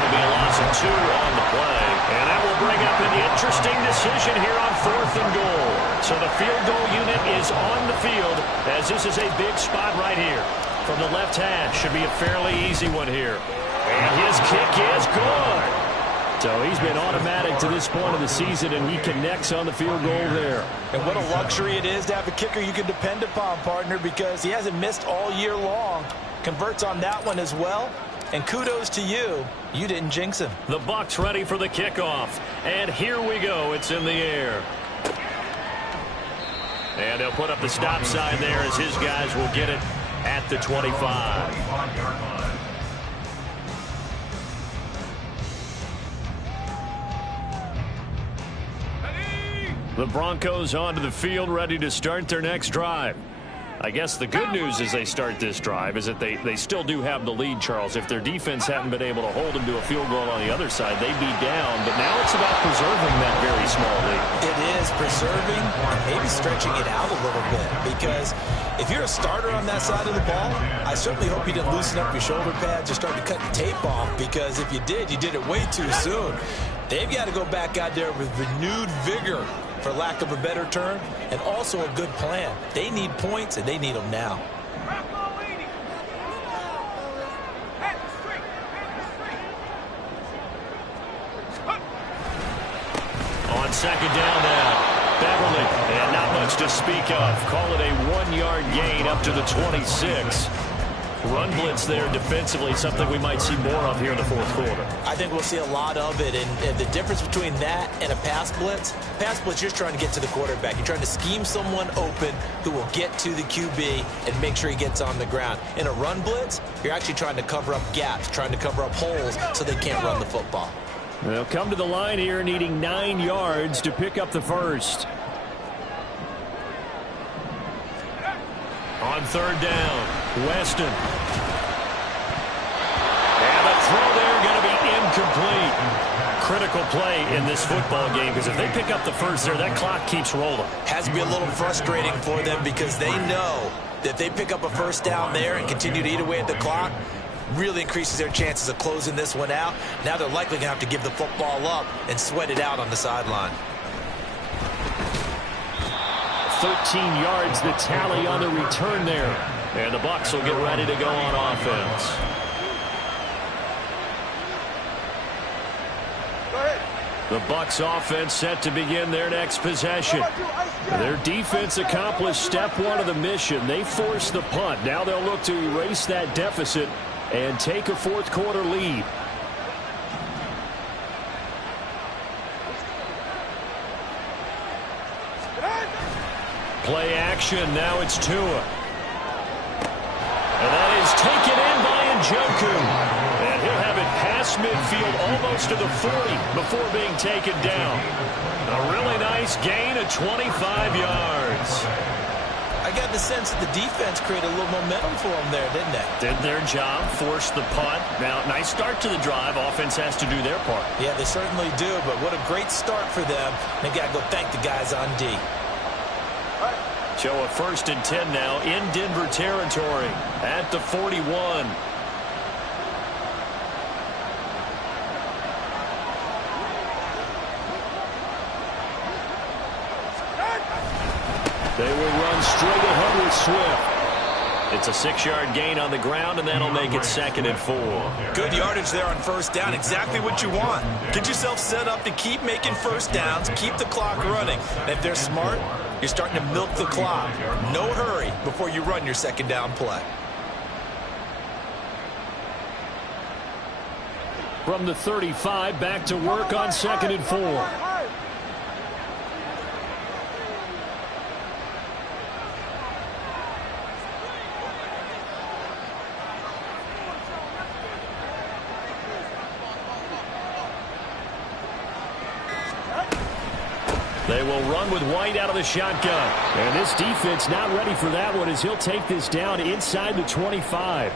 It'll be a loss of 2 on the play. And that will bring up an interesting decision here on 4th and goal. So the field goal unit is on the field as this is a big spot right here. From the left hash, should be a fairly easy one here. And his kick is good. So he's been automatic to this point of the season, and he connects on the field goal there. And what a luxury it is to have a kicker you can depend upon, partner, because he hasn't missed all year long. Converts on that one as well. And kudos to you. You didn't jinx him. The Bucs ready for the kickoff. And here we go. It's in the air. And they'll put up the stop sign there as his guys will get it at the 25. The Broncos onto the field, ready to start their next drive. I guess the good news as they start this drive is that they still do have the lead, Charles. If their defense hadn't been able to hold them to a field goal on the other side, they'd be down. But now it's about preserving that very small lead. It is preserving and maybe stretching it out a little bit. Because if you're a starter on that side of the ball, I certainly hope you didn't loosen up your shoulder pads or start to cut the tape off. Because if you did it way too soon. They've got to go back out there with renewed vigor, for lack of a better term, and also a good plan. They need points, and they need them now. On second down now, Beverly, and not much to speak of. Call it a 1-yard gain up to the 26. Run blitz there defensively, something we might see more of here in the fourth quarter. I think we'll see a lot of it, and the difference between that and a pass blitz, you're trying to get to the quarterback. You're trying to scheme someone open who will get to the QB and make sure he gets on the ground. In a run blitz, you're actually trying to cover up gaps, trying to cover up holes so they can't run the football. They'll come to the line here needing 9 yards to pick up the first. On third down, Weston. And the throw there going to be incomplete. Critical play in this football game, because if they pick up the first there, that clock keeps rolling. Has to be a little frustrating for them because they know that if they pick up a first down there and continue to eat away at the clock, really increases their chances of closing this one out. Now they're likely going to have to give the football up and sweat it out on the sideline. 13 yards the tally on the return there. And the Bucs will get ready to go on offense. The Bucs offense set to begin their next possession. Their defense accomplished step one of the mission. They forced the punt. Now they'll look to erase that deficit and take a fourth quarter lead. Play action. Now it's Tua. And that is taken in by Njoku. And he'll have it past midfield almost to the 40 before being taken down. A really nice gain of 25 yards. I got the sense that the defense created a little momentum for them there, didn't they? Did their job, forced the punt. Now, nice start to the drive. Offense has to do their part. Yeah, they certainly do, but what a great start for them. They got to go thank the guys on D. So a 1st and 10 now in Denver territory at the 41. They will run straight ahead with Swift. It's a 6-yard gain on the ground, and that'll make it 2nd and 4. Good yardage there on first down. Exactly what you want. Get yourself set up to keep making first downs, keep the clock running. And if they're smart, you're starting to milk the clock. No hurry before you run your second down play. From the 35, back to work on 2nd and 4. They will run with White out of the shotgun. And this defense not ready for that one as he'll take this down inside the 25.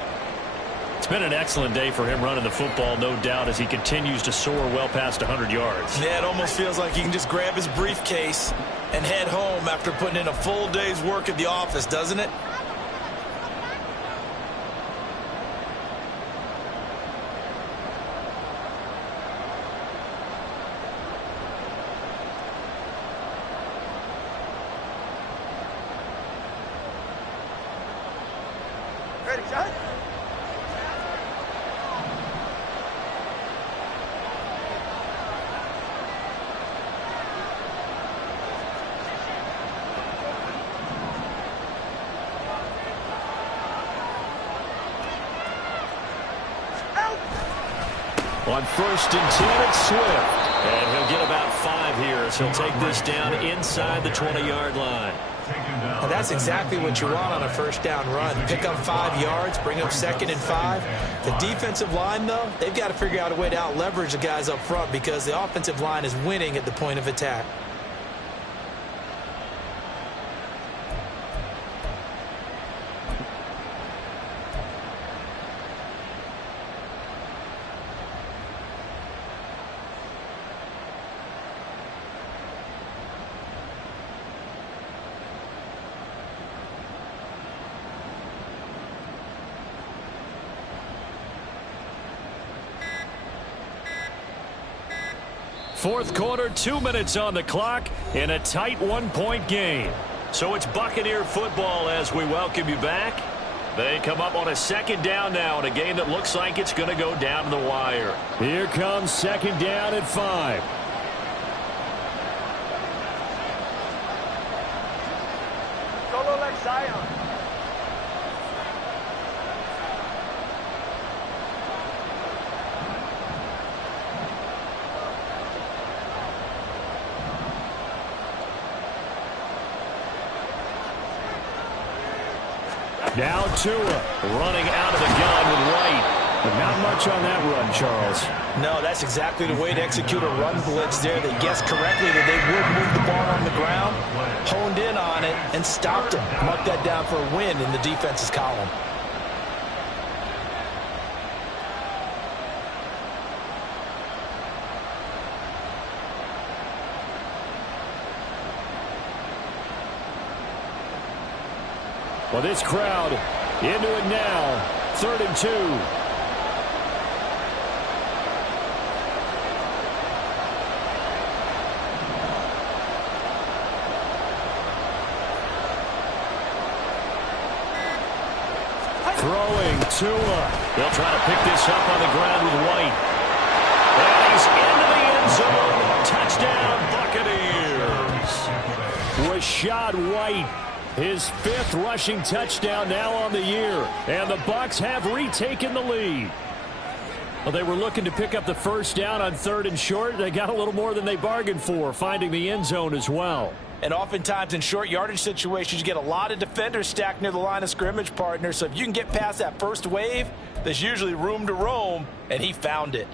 It's been an excellent day for him running the football, no doubt, as he continues to soar well past 100 yards. Yeah, it almost feels like he can just grab his briefcase and head home after putting in a full day's work at the office, doesn't it? Ready, shot? On 1st and 10, it's Swift. And he'll get about 5 here as he'll take this down inside the 20-yard line. And that's exactly what you want on a first down run. Pick up 5 yards, bring up 2nd and 5. The defensive line, though, they've got to figure out a way to out-leverage the guys up front because the offensive line is winning at the point of attack. Fourth quarter, 2 minutes on the clock in a tight 1-point game. So it's Buccaneer football as we welcome you back. They come up on a 2nd down now in a game that looks like it's going to go down to the wire. Here comes 2nd down at 5. Solo like Zion. Now Tua running out of the gun with White. But not much on that run, Charles. No, that's exactly the way to execute a run blitz there. They guessed correctly that they would move the ball on the ground, honed in on it, and stopped them. Marked that down for a win in the defense's column. Well, this crowd into it now. 3rd and 2. Throwing Tua. They'll try to pick this up on the ground with White. And he's into the end zone. Touchdown, Buccaneers. Rashad White. His 5th rushing touchdown now on the year. And the Bucs have retaken the lead. Well, they were looking to pick up the first down on 3rd and short. They got a little more than they bargained for, finding the end zone as well. And oftentimes in short yardage situations, you get a lot of defenders stacked near the line of scrimmage, partner. So if you can get past that first wave, there's usually room to roam, and he found it.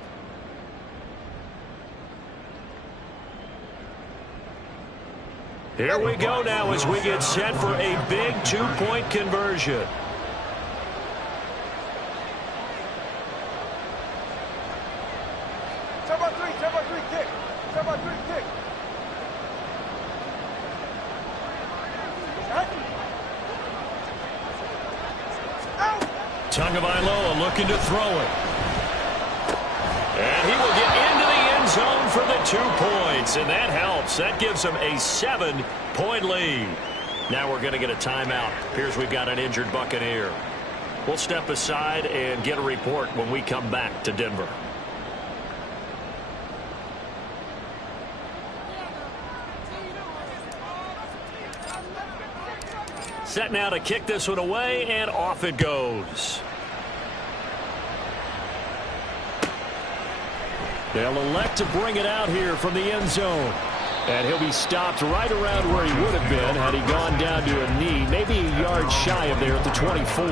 Here we go now as we get set for a big 2-point conversion. Turbo 3 kick. Turbo 3 kick. Tagovailoa looking to throw it. And he will get into the end zone for the 2 points, and that helps. That gives them a 7-point lead. Now we're going to get a timeout. Appears we've got an injured Buccaneer. We'll step aside and get a report when we come back to Denver. Set now to kick this one away, and off it goes. They'll elect to bring it out here from the end zone. And he'll be stopped right around where he would have been had he gone down to a knee, maybe a yard shy of there at the 24.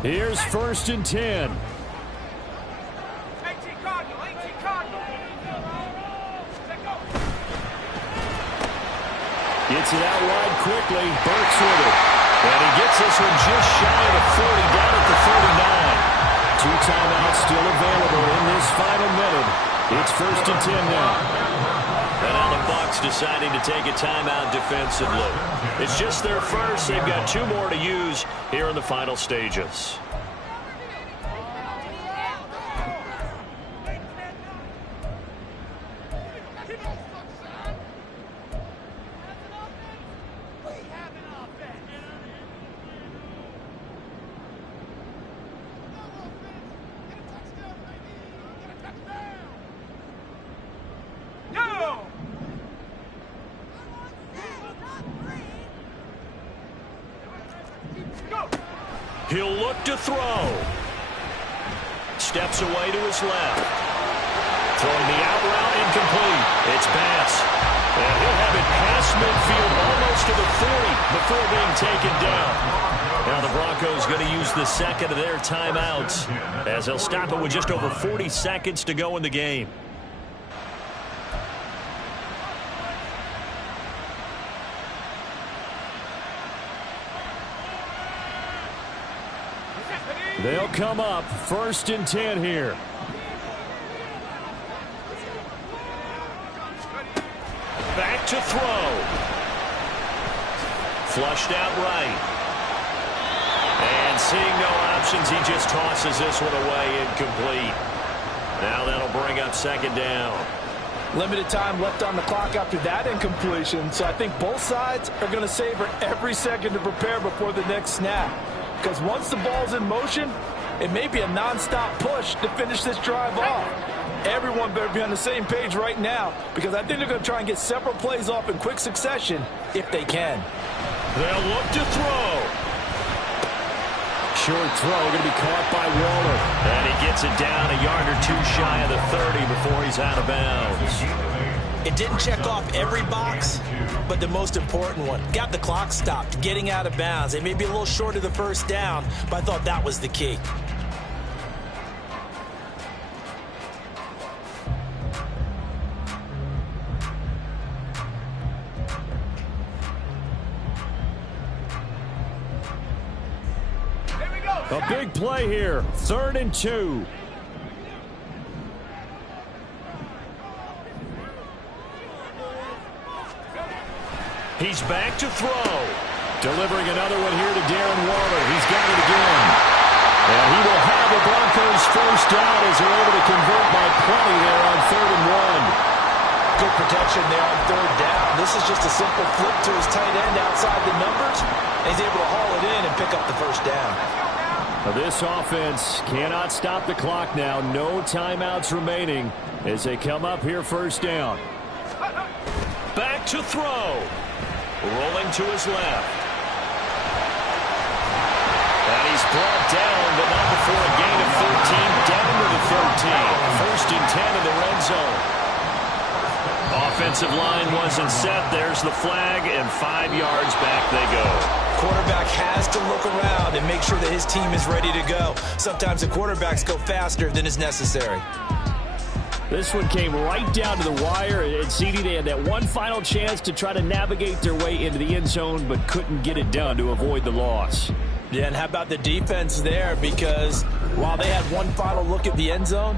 Here's 1st and 10. 18 Cardinal. Gets it out wide quickly. Burks with it. And he gets this one just shy of the 40, down at the 49. 2 timeouts still available in this final minute. It's 1st and 10 now. And now the Bucs deciding to take a timeout defensively. It's just their first. They've got 2 more to use here in the final stages. look to throw. Steps away to his left. Throwing the out route, incomplete. It's Bass. And he'll have it past midfield almost to the 40 before being taken down. Now the Broncos going to use the second of their timeouts as they'll stop it with just over 40 seconds to go in the game. They'll come up 1st and 10 here. Back to throw. Flushed out right. And seeing no options, he just tosses this one away, incomplete. Now that'll bring up 2nd down. Limited time left on the clock after that incompletion, so I think both sides are going to savor every second to prepare before the next snap. Because once the ball's in motion, it may be a non-stop push to finish this drive off. Everyone better be on the same page right now, because I think they're going to try and get several plays off in quick succession if they can. They'll look to throw. Short throw going to be caught by Waller. And he gets it down a yard or two shy of the 30 before he's out of bounds. It didn't check off every box, but the most important one. Got the clock stopped, getting out of bounds. They may be a little short of the 1st down, but I thought that was the key. A big play here. 3rd and 2. He's back to throw. Delivering another one here to Darren Waller. He's got it again. And he will have the Broncos 1st down as they're able to convert by plenty there on 3rd and 1. Good protection there on 3rd down. This is just a simple flip to his tight end outside the numbers, and he's able to haul it in and pick up the 1st down. Now this offense cannot stop the clock now. No timeouts remaining as they come up here 1st down. Back to throw. Rolling to his left. And he's brought down, but not before a gain of 13, down to the 13. 1st and 10 in the red zone. Offensive line wasn't set. There's the flag, and 5 yards back they go. Quarterback has to look around and make sure that his team is ready to go. Sometimes the quarterbacks go faster than is necessary. This one came right down to the wire, and CD, they had that one final chance to try to navigate their way into the end zone, but couldn't get it done to avoid the loss. Yeah, and how about the defense there? Because while they had one final look at the end zone,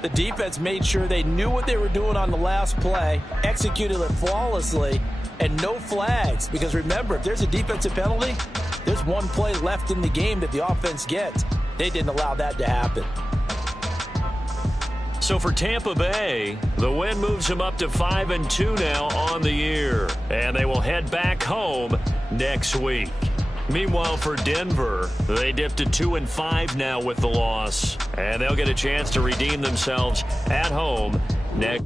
the defense made sure they knew what they were doing on the last play, executed it flawlessly, and no flags. Because remember, if there's a defensive penalty, there's one play left in the game that the offense gets. They didn't allow that to happen. So for Tampa Bay, the win moves them up to 5-2 now on the year. And they will head back home next week. Meanwhile, for Denver, they dipped to 2-5 now with the loss. And they'll get a chance to redeem themselves at home next.